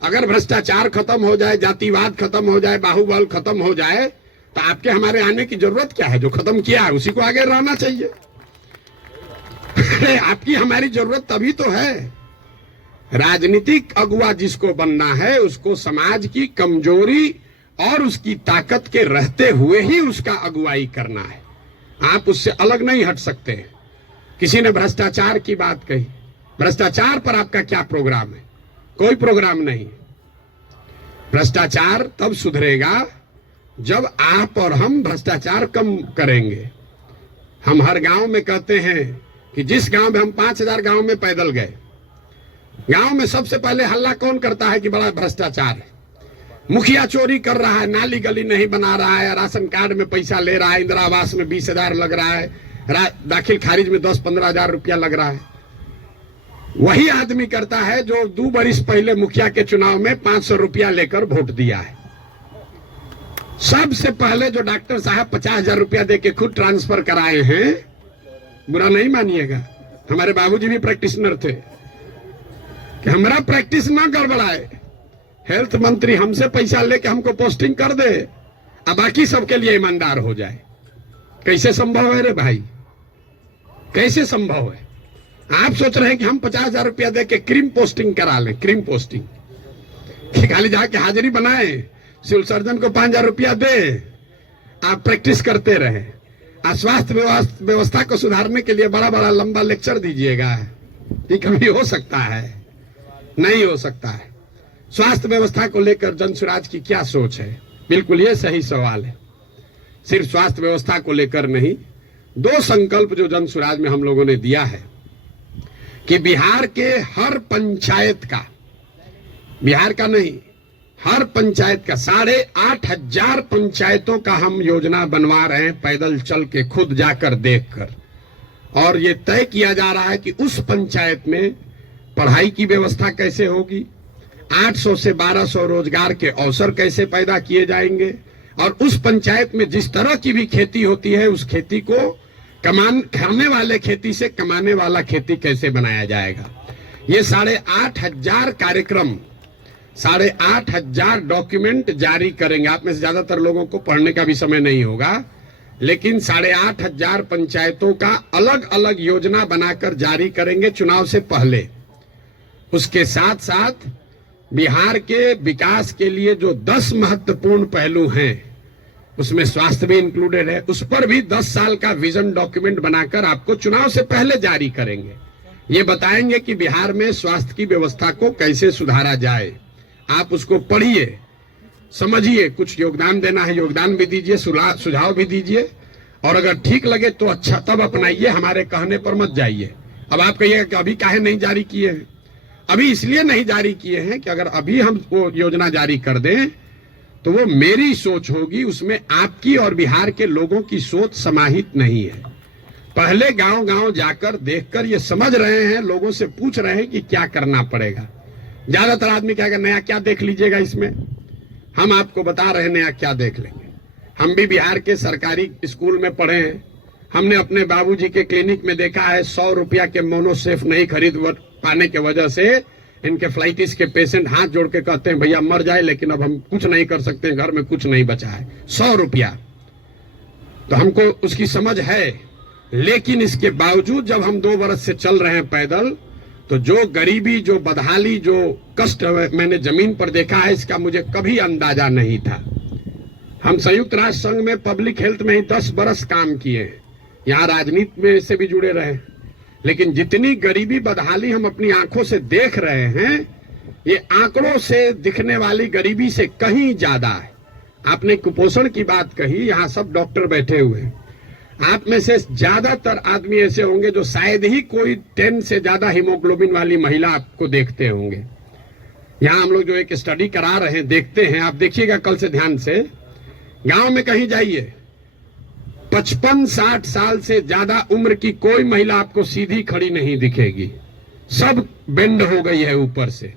अगर भ्रष्टाचार खत्म हो जाए, जातिवाद खत्म हो जाए, बाहुबल खत्म हो जाए, तो आपके हमारे आने की जरूरत क्या है? जो खत्म किया है उसी को आगे रहना चाहिए। आपकी हमारी जरूरत तभी तो है। राजनीतिक अगुवा जिसको बनना है उसको समाज की कमजोरी और उसकी ताकत के रहते हुए ही उसका अगुवाई करना है। आप उससे अलग नहीं हट सकते। किसी ने भ्रष्टाचार की बात कही, भ्रष्टाचार पर आपका क्या प्रोग्राम है? कोई प्रोग्राम नहीं। भ्रष्टाचार तब सुधरेगा जब आप और हम भ्रष्टाचार कम करेंगे। हम हर गांव में कहते हैं कि जिस गांव में हम 5000 गांव में पैदल गए, गांव में सबसे पहले हल्ला कौन करता है कि बड़ा भ्रष्टाचार है, मुखिया चोरी कर रहा है, नाली गली नहीं बना रहा है, राशन कार्ड में पैसा ले रहा है, इंदिरा आवास में 20,000 लग रहा है, दाखिल खारिज में 10-15 हजार रुपया लग रहा है। वही आदमी करता है जो 2 बरिस पहले मुखिया के चुनाव में 500 रुपया लेकर वोट दिया है। सबसे पहले जो डॉक्टर साहब 50,000 रुपया देके खुद ट्रांसफर कराए हैं, बुरा नहीं मानिएगा, हमारे बाबूजी भी प्रैक्टिशनर थे, कि हमारा प्रैक्टिस ना गड़बड़ाए, हेल्थ मंत्री हमसे पैसा लेके हमको पोस्टिंग कर दे, अब बाकी सबके लिए ईमानदार हो जाए। कैसे संभव है रे भाई? कैसे संभव है? आप सोच रहे हैं कि हम 50,000 रुपया देके क्रीम पोस्टिंग करा लें, क्रीम पोस्टिंग कि खाली जाके हाजिरी बनाए, सिविल सर्जन को 5,000 रुपया दे, आप प्रैक्टिस करते रहे। स्वास्थ्य व्यवस्था को सुधारने के लिए बड़ा बड़ा लंबा लेक्चर दीजिएगा, ये कभी हो सकता है? नहीं हो सकता है। स्वास्थ्य व्यवस्था को लेकर जनसुराज की क्या सोच है? बिल्कुल ये सही सवाल है। सिर्फ स्वास्थ्य व्यवस्था को लेकर नहीं, 2 संकल्प जो जनसुराज में हम लोगों ने दिया है कि बिहार के हर पंचायत का, बिहार का नहीं, हर पंचायत का 8,500 पंचायतों का हम योजना बनवा रहे हैं, पैदल चल के खुद जाकर देखकर। और ये तय किया जा रहा है कि उस पंचायत में पढ़ाई की व्यवस्था कैसे होगी, 800 से 1200 रोजगार के अवसर कैसे पैदा किए जाएंगे, और उस पंचायत में जिस तरह की भी खेती होती है उस खेती को खाने वाले खेती से कमाने वाला खेती कैसे बनाया जाएगा। ये 8,500 कार्यक्रम, 8,500 डॉक्यूमेंट जारी करेंगे। आप में से ज्यादातर लोगों को पढ़ने का भी समय नहीं होगा, लेकिन 8,500 पंचायतों का अलग अलग योजना बनाकर जारी करेंगे चुनाव से पहले। उसके साथ साथ बिहार के विकास के लिए जो 10 महत्वपूर्ण पहलू हैं, उसमें स्वास्थ्य भी इंक्लूडेड है, उस पर भी 10 साल का विजन डॉक्यूमेंट बनाकर आपको चुनाव से पहले जारी करेंगे। ये बताएंगे कि बिहार में स्वास्थ्य की व्यवस्था को कैसे सुधारा जाए। आप उसको पढ़िए, समझिए, कुछ योगदान देना है योगदान भी दीजिए, सुझाव भी दीजिए, और अगर ठीक लगे तो अच्छा तब अपनाइए, हमारे कहने पर मत जाइए। अब आप कहिएगा कि अभी काहे नहीं जारी किए हैं? अभी इसलिए नहीं जारी किए हैं कि अगर अभी हम वो योजना जारी कर दें तो वो मेरी सोच होगी, उसमें आपकी और बिहार के लोगों की सोच समाहित नहीं है। पहले गांव गांव जाकर देखकर ये समझ रहे हैं, लोगों से पूछ रहे हैं कि क्या करना पड़ेगा। ज्यादातर आदमी कहेगा नया क्या देख लीजिएगा इसमें। हम आपको बता रहे हैं नया क्या देख लेंगे। हम भी बिहार के सरकारी स्कूल में पढ़े हैं। हमने अपने बाबूजी के क्लिनिक में देखा है 100 रुपया के मोनोसेफ नहीं खरीद पाने के वजह से इनके फ्लाइटिस के पेशेंट हाथ जोड़ के कहते हैं भैया मर जाए, लेकिन अब हम कुछ नहीं कर सकते, घर में कुछ नहीं बचा है। 100 रुपया तो हमको उसकी समझ है, लेकिन इसके बावजूद जब हम 2 बरस से चल रहे हैं पैदल, तो जो गरीबी, जो बदहाली, जो कष्ट मैंने जमीन पर देखा है, इसका मुझे कभी अंदाजा नहीं था। हम संयुक्त राष्ट्र संघ में पब्लिक हेल्थ में ही 10 बरस काम किए हैं, यहाँ राजनीति में से भी जुड़े रहे, लेकिन जितनी गरीबी बदहाली हम अपनी आंखों से देख रहे हैं, ये आंकड़ों से दिखने वाली गरीबी से कहीं ज्यादा है। आपने कुपोषण की बात कही, यहाँ सब डॉक्टर बैठे हुए हैं। आप में से ज्यादातर आदमी ऐसे होंगे जो शायद ही कोई 10 से ज्यादा हीमोग्लोबिन वाली महिला आपको देखते होंगे। यहाँ हम लोग जो एक स्टडी करा रहे हैं, देखते हैं, आप देखिएगा कल से ध्यान से। गांव में कहीं जाइए, 55-60 साल से ज्यादा उम्र की कोई महिला आपको सीधी खड़ी नहीं दिखेगी, सब बेंड हो गई है ऊपर से।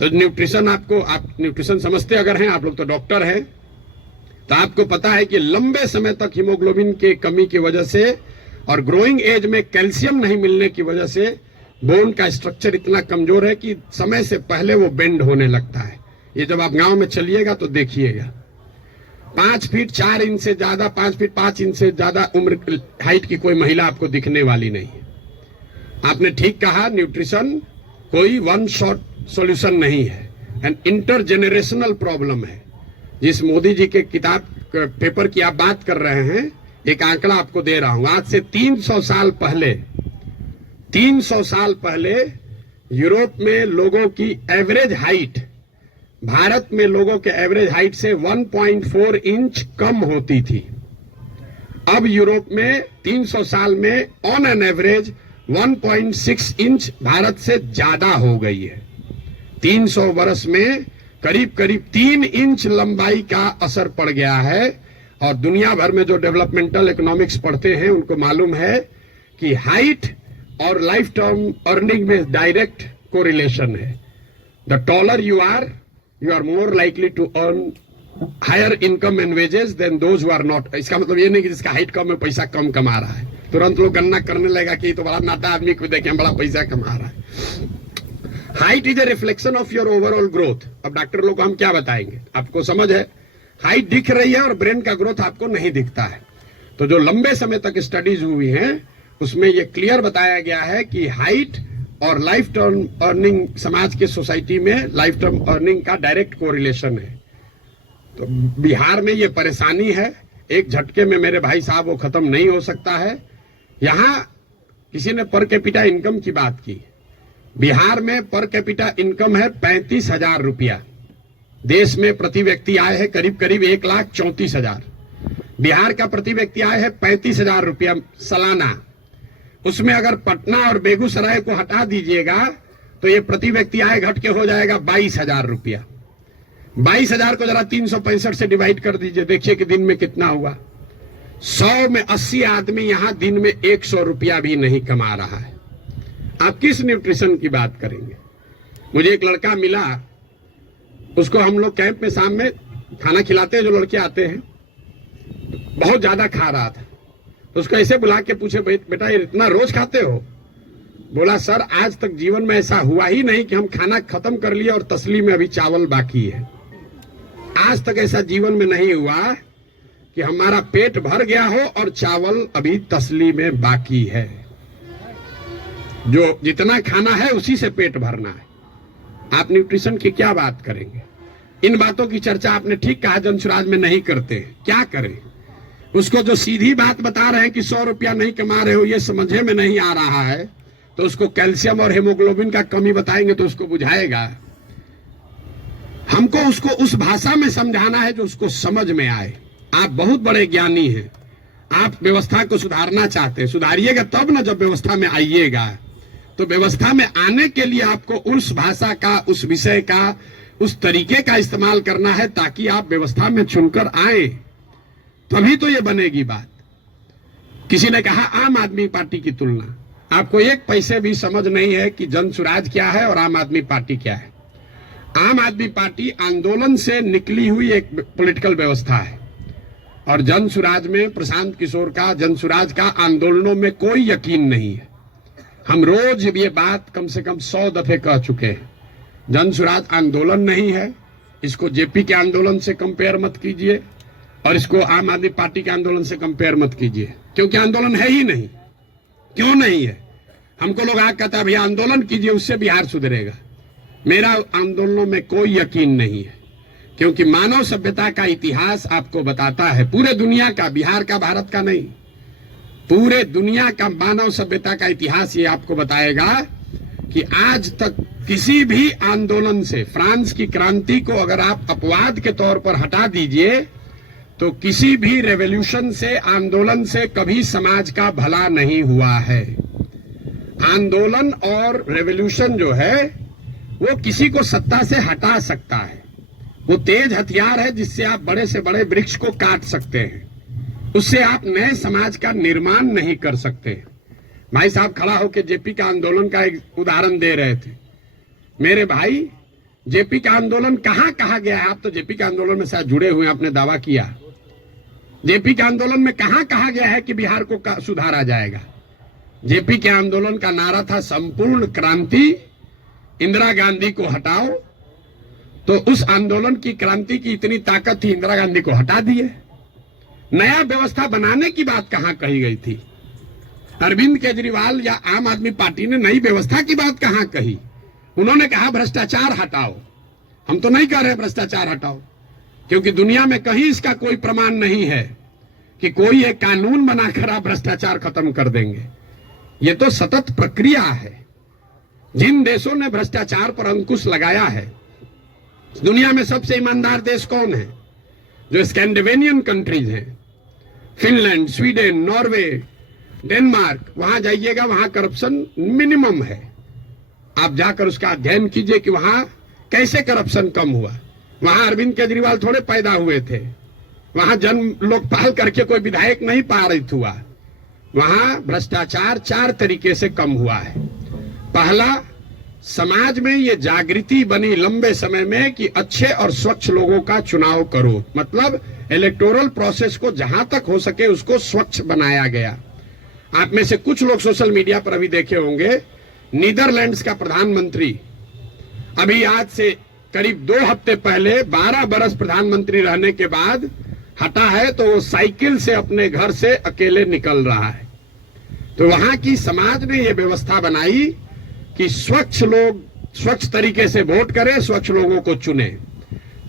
तो न्यूट्रिशन, आप न्यूट्रिशन समझते अगर हैं, आप लोग तो डॉक्टर हैं, तो आपको पता है कि लंबे समय तक हीमोग्लोबिन के कमी की वजह से और ग्रोइंग एज में कैल्शियम नहीं मिलने की वजह से बोन का स्ट्रक्चर इतना कमजोर है कि समय से पहले वो बेंड होने लगता है। ये जब आप गांव में चलिएगा तो देखिएगा। 5 फीट 4 इंच से ज्यादा, 5 फीट 5 इंच से ज्यादा उम्र हाइट की कोई महिला आपको दिखने वाली नहीं है। आपने ठीक कहा, न्यूट्रिशन कोई वन शॉट सॉल्यूशन नहीं है, एंड इंटरजेनरेशनल प्रॉब्लम है। जिस मोदी जी के किताब पेपर की आप बात कर रहे हैं, एक आंकड़ा आपको दे रहा हूं। आज से 300 साल पहले यूरोप में लोगों की एवरेज हाइट भारत में लोगों के एवरेज हाइट से 1.4 इंच कम होती थी। अब यूरोप में 300 साल में on an average 1.6 inch Bharat से ज्यादा हो गई है। 300 वर्ष में करीब करीब 3 इंच लंबाई का असर पड़ गया है। और दुनिया भर में जो डेवलपमेंटल इकोनॉमिक्स पढ़ते हैं उनको मालूम है कि हाइट और लाइफ टर्म अर्निंग में डायरेक्ट कोरिलेशन है। The taller you are more likely to earn higher income and wages than those who are not. इसका मतलब ये नहीं कि जिसका हाइट कम है पैसा कम कमा रहा है, तुरंत लोग गणना करने लगेगा कि तो बड़ा नाटा आदमी को देखें बड़ा पैसा कमा रहा है। Height is a reflection of your overall growth. अब डॉक्टर लोग को हम क्या बताएंगे, आपको समझ है, हाइट दिख रही है और ब्रेन का ग्रोथ आपको नहीं दिखता है। तो जो लंबे समय तक स्टडीज हुई हैं उसमें यह क्लियर बताया गया है कि हाइट और लाइफ टर्म अर्निंग, समाज के सोसाइटी में लाइफ टर्म अर्निंग का डायरेक्ट कोरिलेशन है। तो बिहार में ये परेशानी है, एक झटके में मेरे भाई साहब वो खत्म नहीं हो सकता है। यहां किसी ने पर कैपिटा इनकम की बात की। बिहार में पर कैपिटा इनकम है 35,000 रुपया। देश में प्रति व्यक्ति आय है करीब करीब 1,34,000। बिहार का प्रति व्यक्ति आय है 35,000 रुपया सालाना। उसमें अगर पटना और बेगूसराय को हटा दीजिएगा तो ये प्रति व्यक्ति आय घट के हो जाएगा 22,000 रुपया। 22,000 को जरा 365 से डिवाइड कर दीजिए, देखिए कि दिन में कितना हुआ। 100 में 80 आदमी यहां दिन में 100 रुपया भी नहीं कमा रहा है। आप किस न्यूट्रिशन की बात करेंगे। मुझे एक लड़का मिला, उसको हम लोग कैंप में शाम में खाना खिलाते हैं, जो लड़के आते हैं, बहुत ज्यादा खा रहा था। उसको ऐसे बुला के पूछे, बेटा ये इतना रोज खाते हो? बोला सर आज तक जीवन में ऐसा हुआ ही नहीं कि हम खाना खत्म कर लिए और तसली में अभी चावल बाकी है। आज तक ऐसा जीवन में नहीं हुआ कि हमारा पेट भर गया हो और चावल अभी तसली में बाकी है। जो जितना खाना है उसी से पेट भरना है। आप न्यूट्रिशन की क्या बात करेंगे? इन बातों की चर्चा आपने ठीक कहा जनसुराज में नहीं करते। क्या करें? उसको जो सीधी बात बता रहे हैं कि 100 रुपया नहीं कमा रहे हो, ये समझे में नहीं आ रहा है, तो उसको कैल्शियम और हेमोग्लोबिन का कमी बताएंगे तो उसको बुझाएगा। हमको उसको उस भाषा में समझाना है जो उसको समझ में आए। आप बहुत बड़े ज्ञानी हैं, आप व्यवस्था को सुधारना चाहते हैं, सुधारिएगा तब ना जब व्यवस्था में आइएगा। तो व्यवस्था में आने के लिए आपको उस भाषा का, उस विषय का, उस तरीके का इस्तेमाल करना है ताकि आप व्यवस्था में चुनकर आए, तभी तो ये बनेगी बात। किसी ने कहा आम आदमी पार्टी की तुलना, आपको एक पैसे भी समझ नहीं है कि जनसुराज क्या है और आम आदमी पार्टी क्या है। आम आदमी पार्टी आंदोलन से निकली हुई एक पॉलिटिकल व्यवस्था है और जनसुराज में प्रशांत किशोर का, जनसुराज का आंदोलनों में कोई यकीन नहीं है। हम रोज ये बात कम से कम 100 दफे कह चुके हैं। जनसुराज आंदोलन नहीं है, इसको जेपी के आंदोलन से कंपेयर मत कीजिए और इसको आम आदमी पार्टी के आंदोलन से कंपेयर मत कीजिए, क्योंकि आंदोलन है ही नहीं। क्यों नहीं है? हमको लोग आगे कहता है भैया आंदोलन कीजिए उससे बिहार सुधरेगा। मेरा आंदोलनों में कोई यकीन नहीं है, क्योंकि मानव सभ्यता का इतिहास आपको बताता है, पूरे दुनिया का, बिहार का, भारत का नहीं, पूरे दुनिया का मानव सभ्यता का इतिहास ये आपको बताएगा कि आज तक किसी भी आंदोलन से, फ्रांस की क्रांति को अगर आप अपवाद के तौर पर हटा दीजिए, तो किसी भी रेवोल्यूशन से, आंदोलन से कभी समाज का भला नहीं हुआ है। आंदोलन और रेवोल्यूशन जो है वो किसी को सत्ता से हटा सकता है। वो तेज हथियार है जिससे आप बड़े से बड़े वृक्ष को काट सकते हैं, उससे आप नए समाज का निर्माण नहीं कर सकते। भाई साहब खड़ा होकर जेपी का आंदोलन का एक उदाहरण दे रहे थे। मेरे भाई, जेपी का आंदोलन कहां कहा गया है? आप तो जेपी के आंदोलन में शायद जुड़े हुए, आपने दावा किया। जेपी के आंदोलन में कहां कहा गया है कि बिहार को सुधारा जाएगा? जेपी के आंदोलन का नारा था संपूर्ण क्रांति, इंदिरा गांधी को हटाओ। तो उस आंदोलन की, क्रांति की इतनी ताकत थी, इंदिरा गांधी को हटा दिए। नया व्यवस्था बनाने की बात कहां कही गई थी? अरविंद केजरीवाल या आम आदमी पार्टी ने नई व्यवस्था की बात कहां कही? उन्होंने कहा भ्रष्टाचार हटाओ। हम तो नहीं कह रहे भ्रष्टाचार हटाओ, क्योंकि दुनिया में कहीं इसका कोई प्रमाण नहीं है कि कोई एक कानून बनाकर आप भ्रष्टाचार खत्म कर देंगे। ये तो सतत प्रक्रिया है। जिन देशों ने भ्रष्टाचार पर अंकुश लगाया है, दुनिया में सबसे ईमानदार देश कौन है? जो स्कैंडिनेवियन कंट्रीज हैं, फिनलैंड, स्वीडन, नॉर्वे, डेनमार्क, वहां जाइएगा, वहां करप्शन मिनिमम है। आप जाकर उसका अध्ययन कीजिए कि वहां कैसे करप्शन कम हुआ। वहां अरविंद केजरीवाल थोड़े पैदा हुए थे, वहां जन्म लोकपाल करके कोई विधायक नहीं पारित हुआ। वहां भ्रष्टाचार 4 तरीके से कम हुआ है। पहला, समाज में ये जागृति बनी लंबे समय में कि अच्छे और स्वच्छ लोगों का चुनाव करो, मतलब इलेक्टोरल प्रोसेस को जहां तक हो सके उसको स्वच्छ बनाया गया। आप में से कुछ लोग सोशल मीडिया पर अभी देखे होंगे, नीदरलैंड्स का प्रधानमंत्री अभी आज से करीब 2 हफ्ते पहले 12 बरस प्रधानमंत्री रहने के बाद हटा है, तो वो साइकिल से अपने घर से अकेले निकल रहा है। तो वहां की समाज ने ये व्यवस्था बनाई कि स्वच्छ लोग स्वच्छ तरीके से वोट करें, स्वच्छ लोगों को चुने।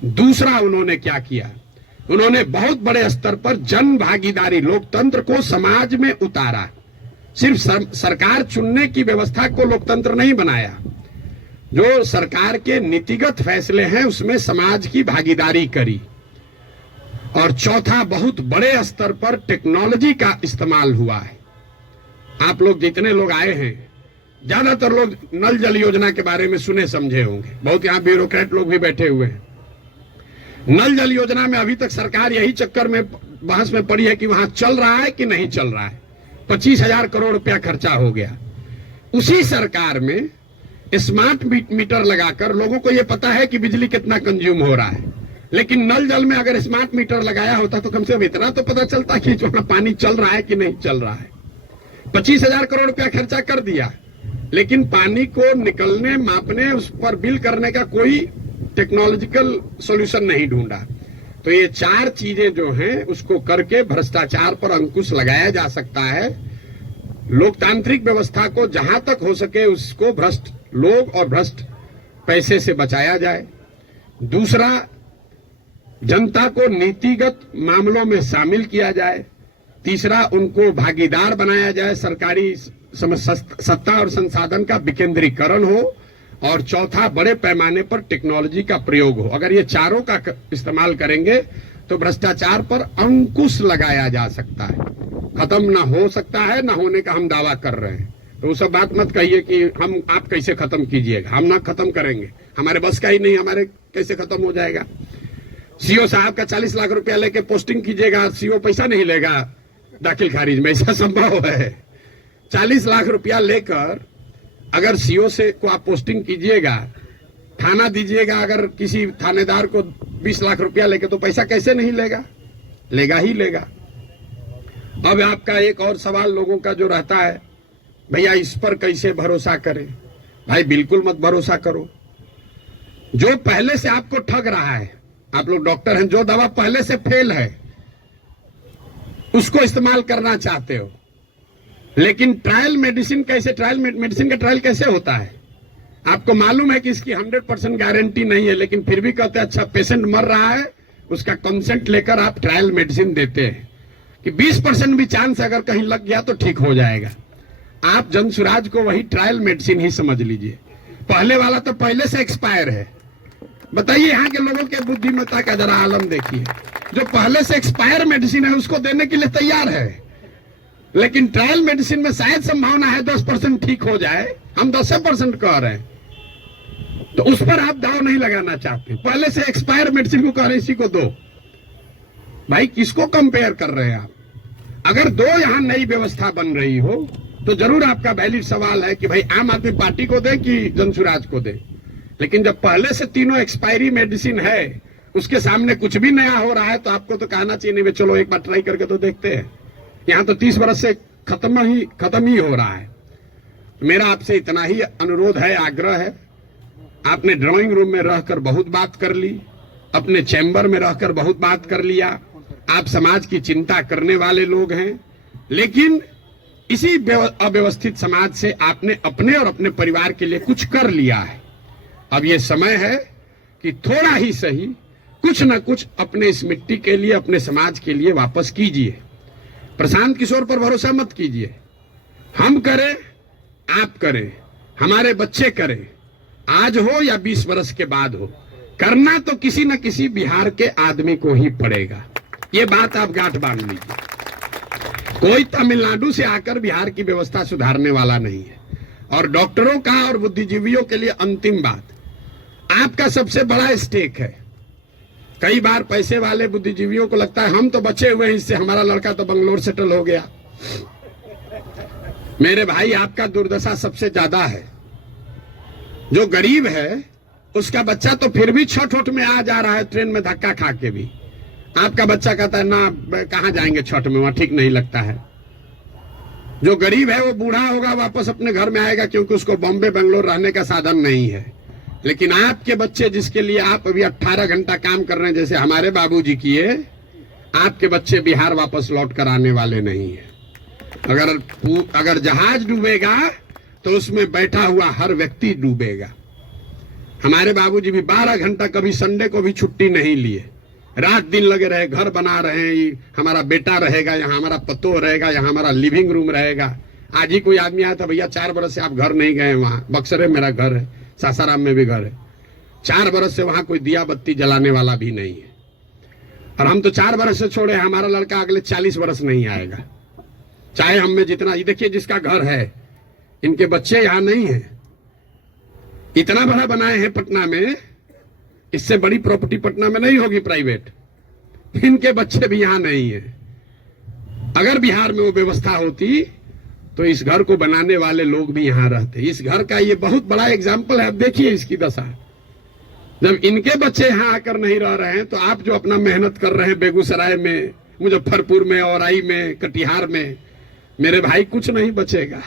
दूसरा उन्होंने क्या किया? उन्होंने बहुत बड़े स्तर पर जन भागीदारी, लोकतंत्र को समाज में उतारा। सिर्फ सरकार चुनने की व्यवस्था को लोकतंत्र नहीं बनाया, जो सरकार के नीतिगत फैसले हैं उसमें समाज की भागीदारी करी। और चौथा, बहुत बड़े स्तर पर टेक्नोलॉजी का इस्तेमाल हुआ है। आप लोग जितने लोग आए हैं, ज्यादातर लोग नल जल योजना के बारे में सुने समझे होंगे, बहुत यहाँ ब्यूरोक्रेट लोग भी बैठे हुए हैं। नल जल योजना में अभी तक सरकार यही चक्कर में बहस में पड़ी है कि वहां चल रहा है कि नहीं चल रहा है। 25,000 करोड़ रुपया खर्चा हो गया। उसी सरकार में स्मार्ट मीटर लगाकर लोगों को यह पता है कि बिजली कितना कंज्यूम हो रहा है, लेकिन नल जल में अगर स्मार्ट मीटर लगाया होता तो कम से कम इतना तो पता चलता कि जो पानी चल रहा है कि नहीं चल रहा है। 25,000 करोड़ रुपया खर्चा कर दिया, लेकिन पानी को निकलने, मापने, उस पर बिल करने का कोई टेक्नोलॉजिकल सॉल्यूशन नहीं ढूंढा। तो ये 4 चीजें जो हैं उसको करके भ्रष्टाचार पर अंकुश लगाया जा सकता है। लोकतांत्रिक व्यवस्था को जहां तक हो सके उसको भ्रष्ट लोग और भ्रष्ट पैसे से बचाया जाए। दूसरा, जनता को नीतिगत मामलों में शामिल किया जाए। तीसरा, उनको भागीदार बनाया जाए, सरकारी सत्ता और संसाधन का विकेंद्रीकरण हो। और चौथा, बड़े पैमाने पर टेक्नोलॉजी का प्रयोग हो। अगर ये चारों का इस्तेमाल करेंगे तो भ्रष्टाचार पर अंकुश लगाया जा सकता है। खत्म ना हो सकता है, ना होने का हम दावा कर रहे हैं। तो वो सब बात मत कहिए कि हम आप कैसे खत्म कीजिएगा, हम ना खत्म करेंगे, हमारे बस का ही नहीं, हमारे कैसे खत्म हो जाएगा। सीओ साहब का 40 लाख रुपया लेके पोस्टिंग कीजिएगा, सीओ पैसा नहीं लेगा दाखिल खारिज में, ऐसा संभव है? 40 लाख रुपया लेकर अगर सीओ से को आप पोस्टिंग कीजिएगा, थाना दीजिएगा, अगर किसी थानेदार को 20 लाख रुपया लेके, तो पैसा कैसे नहीं लेगा? लेगा ही लेगा। अब आपका एक और सवाल लोगों का जो रहता है, भैया इस पर कैसे भरोसा करें? भाई बिल्कुल मत भरोसा करो। जो पहले से आपको ठग रहा है, आप लोग डॉक्टर हैं, जो दवा पहले से फेल है उसको इस्तेमाल करना चाहते हो, लेकिन ट्रायल मेडिसिन कैसे, ट्रायल मेडिसिन का ट्रायल कैसे होता है? आपको मालूम है कि इसकी 100% गारंटी नहीं है, लेकिन फिर भी कहते हैं अच्छा पेशेंट मर रहा है, उसका कंसेंट लेकर आप ट्रायल मेडिसिन देते हैं कि 20% भी चांस अगर कहीं लग गया तो ठीक हो जाएगा। आप जनसुराज को वही ट्रायल मेडिसिन ही समझ लीजिए। पहले वाला तो पहले से एक्सपायर है। बताइए यहाँ के लोगों के बुद्धिमत्ता का जरा आलम देखिए। जो पहले से एक्सपायर मेडिसिन है उसको देने के लिए तैयार है, लेकिन ट्रायल मेडिसिन में शायद संभावना है 10% ठीक हो जाए, हम 10% कह रहे हैं, तो उस पर आप दाव नहीं लगाना चाहते। पहले से एक्सपायर मेडिसिन को कह रहे इसी को दो। भाई किसको कंपेयर कर रहे हैं आप? अगर दो यहाँ नई व्यवस्था बन रही हो तो जरूर आपका वैलिड सवाल है कि भाई आम आदमी पार्टी को दे कि जनसुराज को दे। लेकिन जब पहले से तीनों एक्सपायरी मेडिसिन है, उसके सामने कुछ भी नया हो रहा है, तो आपको तो कहना चाहिए नहीं चलो एक बार ट्राई करके तो देखते हैं। यहाँ तो 30 वर्ष से खत्म ही हो रहा है। मेरा आपसे इतना ही अनुरोध है, आग्रह है। आपने ड्राइंग रूम में रहकर बहुत बात कर ली, अपने चैम्बर में रहकर बहुत बात कर लिया। आप समाज की चिंता करने वाले लोग हैं, लेकिन इसी अव्यवस्थित समाज से आपने अपने और अपने परिवार के लिए कुछ कर लिया है। अब ये समय है कि थोड़ा ही सही कुछ न कुछ अपने इस मिट्टी के लिए, अपने समाज के लिए वापस कीजिए। प्रशांत किशोर पर भरोसा मत कीजिए। हम करें, आप करें, हमारे बच्चे करें, आज हो या 20 वर्ष के बाद हो, करना तो किसी न किसी बिहार के आदमी को ही पड़ेगा। ये बात आप गांठ बांध लीजिए। कोई तमिलनाडु से आकर बिहार की व्यवस्था सुधारने वाला नहीं है। और डॉक्टरों का और बुद्धिजीवियों के लिए अंतिम बात, आपका सबसे बड़ा स्टेक है। कई बार पैसे वाले बुद्धिजीवियों को लगता है हम तो बचे हुए हैं, इससे हमारा लड़का तो बंगलोर सेटल हो गया। मेरे भाई, आपका दुर्दशा सबसे ज्यादा है। जो गरीब है उसका बच्चा तो फिर भी छठ में आ जा रहा है, ट्रेन में धक्का खा के भी। आपका बच्चा कहता है ना कहां जाएंगे छठ में, वहां ठीक नहीं लगता है। जो गरीब है वो बूढ़ा होगा, वापस अपने घर में आएगा, क्योंकि उसको बॉम्बे बेंगलोर रहने का साधन नहीं है। लेकिन आपके बच्चे, जिसके लिए आप अभी 18 घंटा काम कर रहे हैं, जैसे हमारे बाबूजी किए, आपके बच्चे बिहार वापस लौट कर आने वाले नहीं है। अगर जहाज डूबेगा तो उसमें बैठा हुआ हर व्यक्ति डूबेगा। हमारे बाबूजी भी 12 घंटा, कभी संडे को भी छुट्टी नहीं लिए, रात दिन लगे रहे, घर बना रहे हैं। हमारा बेटा रहेगा यहाँ, हमारा पतोह रहेगा यहाँ, हमारा लिविंग रूम रहेगा। आज ही कोई आदमी आया था, भैया 4 बरस से आप घर नहीं गए, वहाँ बक्सर मेरा घर है, सासाराम में भी घर है, 4 बरस से वहां कोई दिया बत्ती जलाने वाला भी नहीं है। और हम तो 4 बरस से छोड़े, हमारा लड़का अगले 40 बरस नहीं आएगा, चाहे हम में जितना। ये देखिए जिसका घर है, इनके बच्चे यहाँ नहीं है। इतना बड़ा बनाए हैं पटना में, इससे बड़ी प्रॉपर्टी पटना में नहीं होगी प्राइवेट। इनके बच्चे भी यहाँ नहीं है। अगर बिहार में वो व्यवस्था होती तो इस घर को बनाने वाले लोग भी यहाँ रहते। इस घर का ये बहुत बड़ा एग्जाम्पल है। अब देखिए इसकी दशा, जब इनके बच्चे यहाँ आकर नहीं रह रहे हैं, तो आप जो अपना मेहनत कर रहे हैं बेगूसराय में, मुजफ्फरपुर में, औराई में, कटिहार में, मेरे भाई कुछ नहीं बचेगा।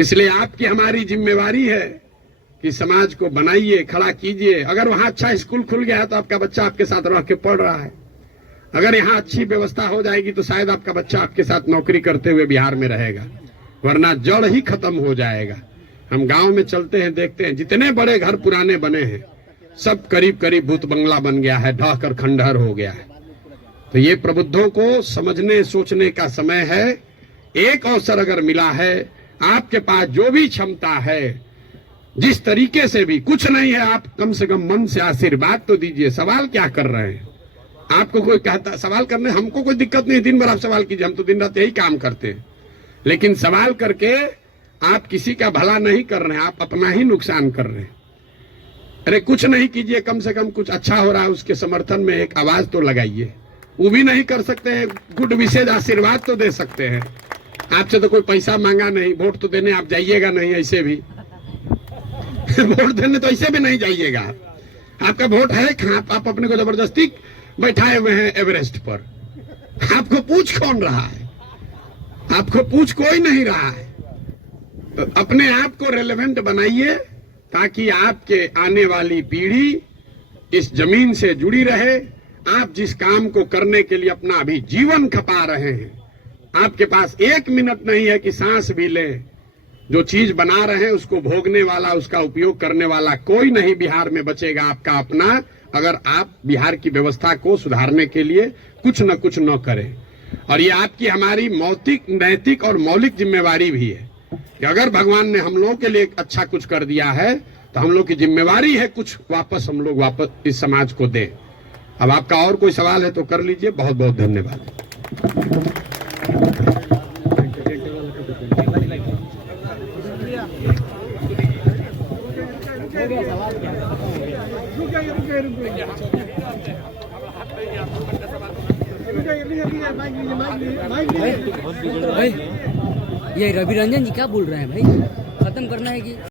इसलिए आपकी हमारी जिम्मेवारी है कि समाज को बनाइए, खड़ा कीजिए। अगर वहां अच्छा स्कूल खुल गया है तो आपका बच्चा आपके साथ रह के पढ़ रहा है। अगर यहाँ अच्छी व्यवस्था हो जाएगी तो शायद आपका बच्चा आपके साथ नौकरी करते हुए बिहार में रहेगा, वरना जड़ ही खत्म हो जाएगा। हम गांव में चलते हैं, देखते हैं जितने बड़े घर पुराने बने हैं सब करीब करीब भूत बंगला बन गया है, ढह कर खंडहर हो गया है। तो ये प्रबुद्धों को समझने सोचने का समय है। एक अवसर अगर मिला है, आपके पास जो भी क्षमता है, जिस तरीके से भी, कुछ नहीं है, आप कम से कम मन से आशीर्वाद तो दीजिए। सवाल क्या कर रहे हैं? आपको कोई कहता सवाल करने, हमको कोई दिक्कत नहीं, दिन भर आप सवाल कीजिए, हम तो दिन रात यही काम करते हैं। लेकिन सवाल करके आप किसी का भला नहीं कर रहे हैं, आप अपना ही नुकसान कर रहे हैं। अरे कुछ नहीं कीजिए, कम से कम कुछ अच्छा हो रहा है उसके समर्थन में एक आवाज तो लगाइए। वो भी नहीं कर सकते हैं, गुड विशेष आशीर्वाद तो दे सकते हैं। आपसे तो कोई पैसा मांगा नहीं, वोट तो देने आप जाइएगा नहीं, ऐसे भी वोट देने तो ऐसे भी नहीं जाइएगा। आपका वोट है, आप अपने को जबरदस्ती बैठाए हुए हैं एवरेस्ट पर। आपको पूछ कौन रहा है? आपको पूछ कोई नहीं रहा है। तो अपने आप को रेलेवेंट बनाइए ताकि आपके आने वाली पीढ़ी इस जमीन से जुड़ी रहे। आप जिस काम को करने के लिए अपना अभी जीवन खपा रहे हैं, आपके पास 1 मिनट नहीं है कि सांस भी ले। जो चीज बना रहे हैं उसको भोगने वाला, उसका उपयोग करने वाला कोई नहीं बिहार में बचेगा आपका अपना, अगर आप बिहार की व्यवस्था को सुधारने के लिए कुछ न कुछ न करें। और ये आपकी हमारी नैतिक और मौलिक जिम्मेवारी भी है कि अगर भगवान ने हम लोगों के लिए अच्छा कुछ कर दिया है तो हम लोग की जिम्मेवारी है कुछ वापस हम लोग वापस इस समाज को दें। अब आपका और कोई सवाल है तो कर लीजिए। बहुत बहुत धन्यवाद। भाई ये रवि रंजन जी क्या बोल रहे हैं भाई? खत्म करना है कि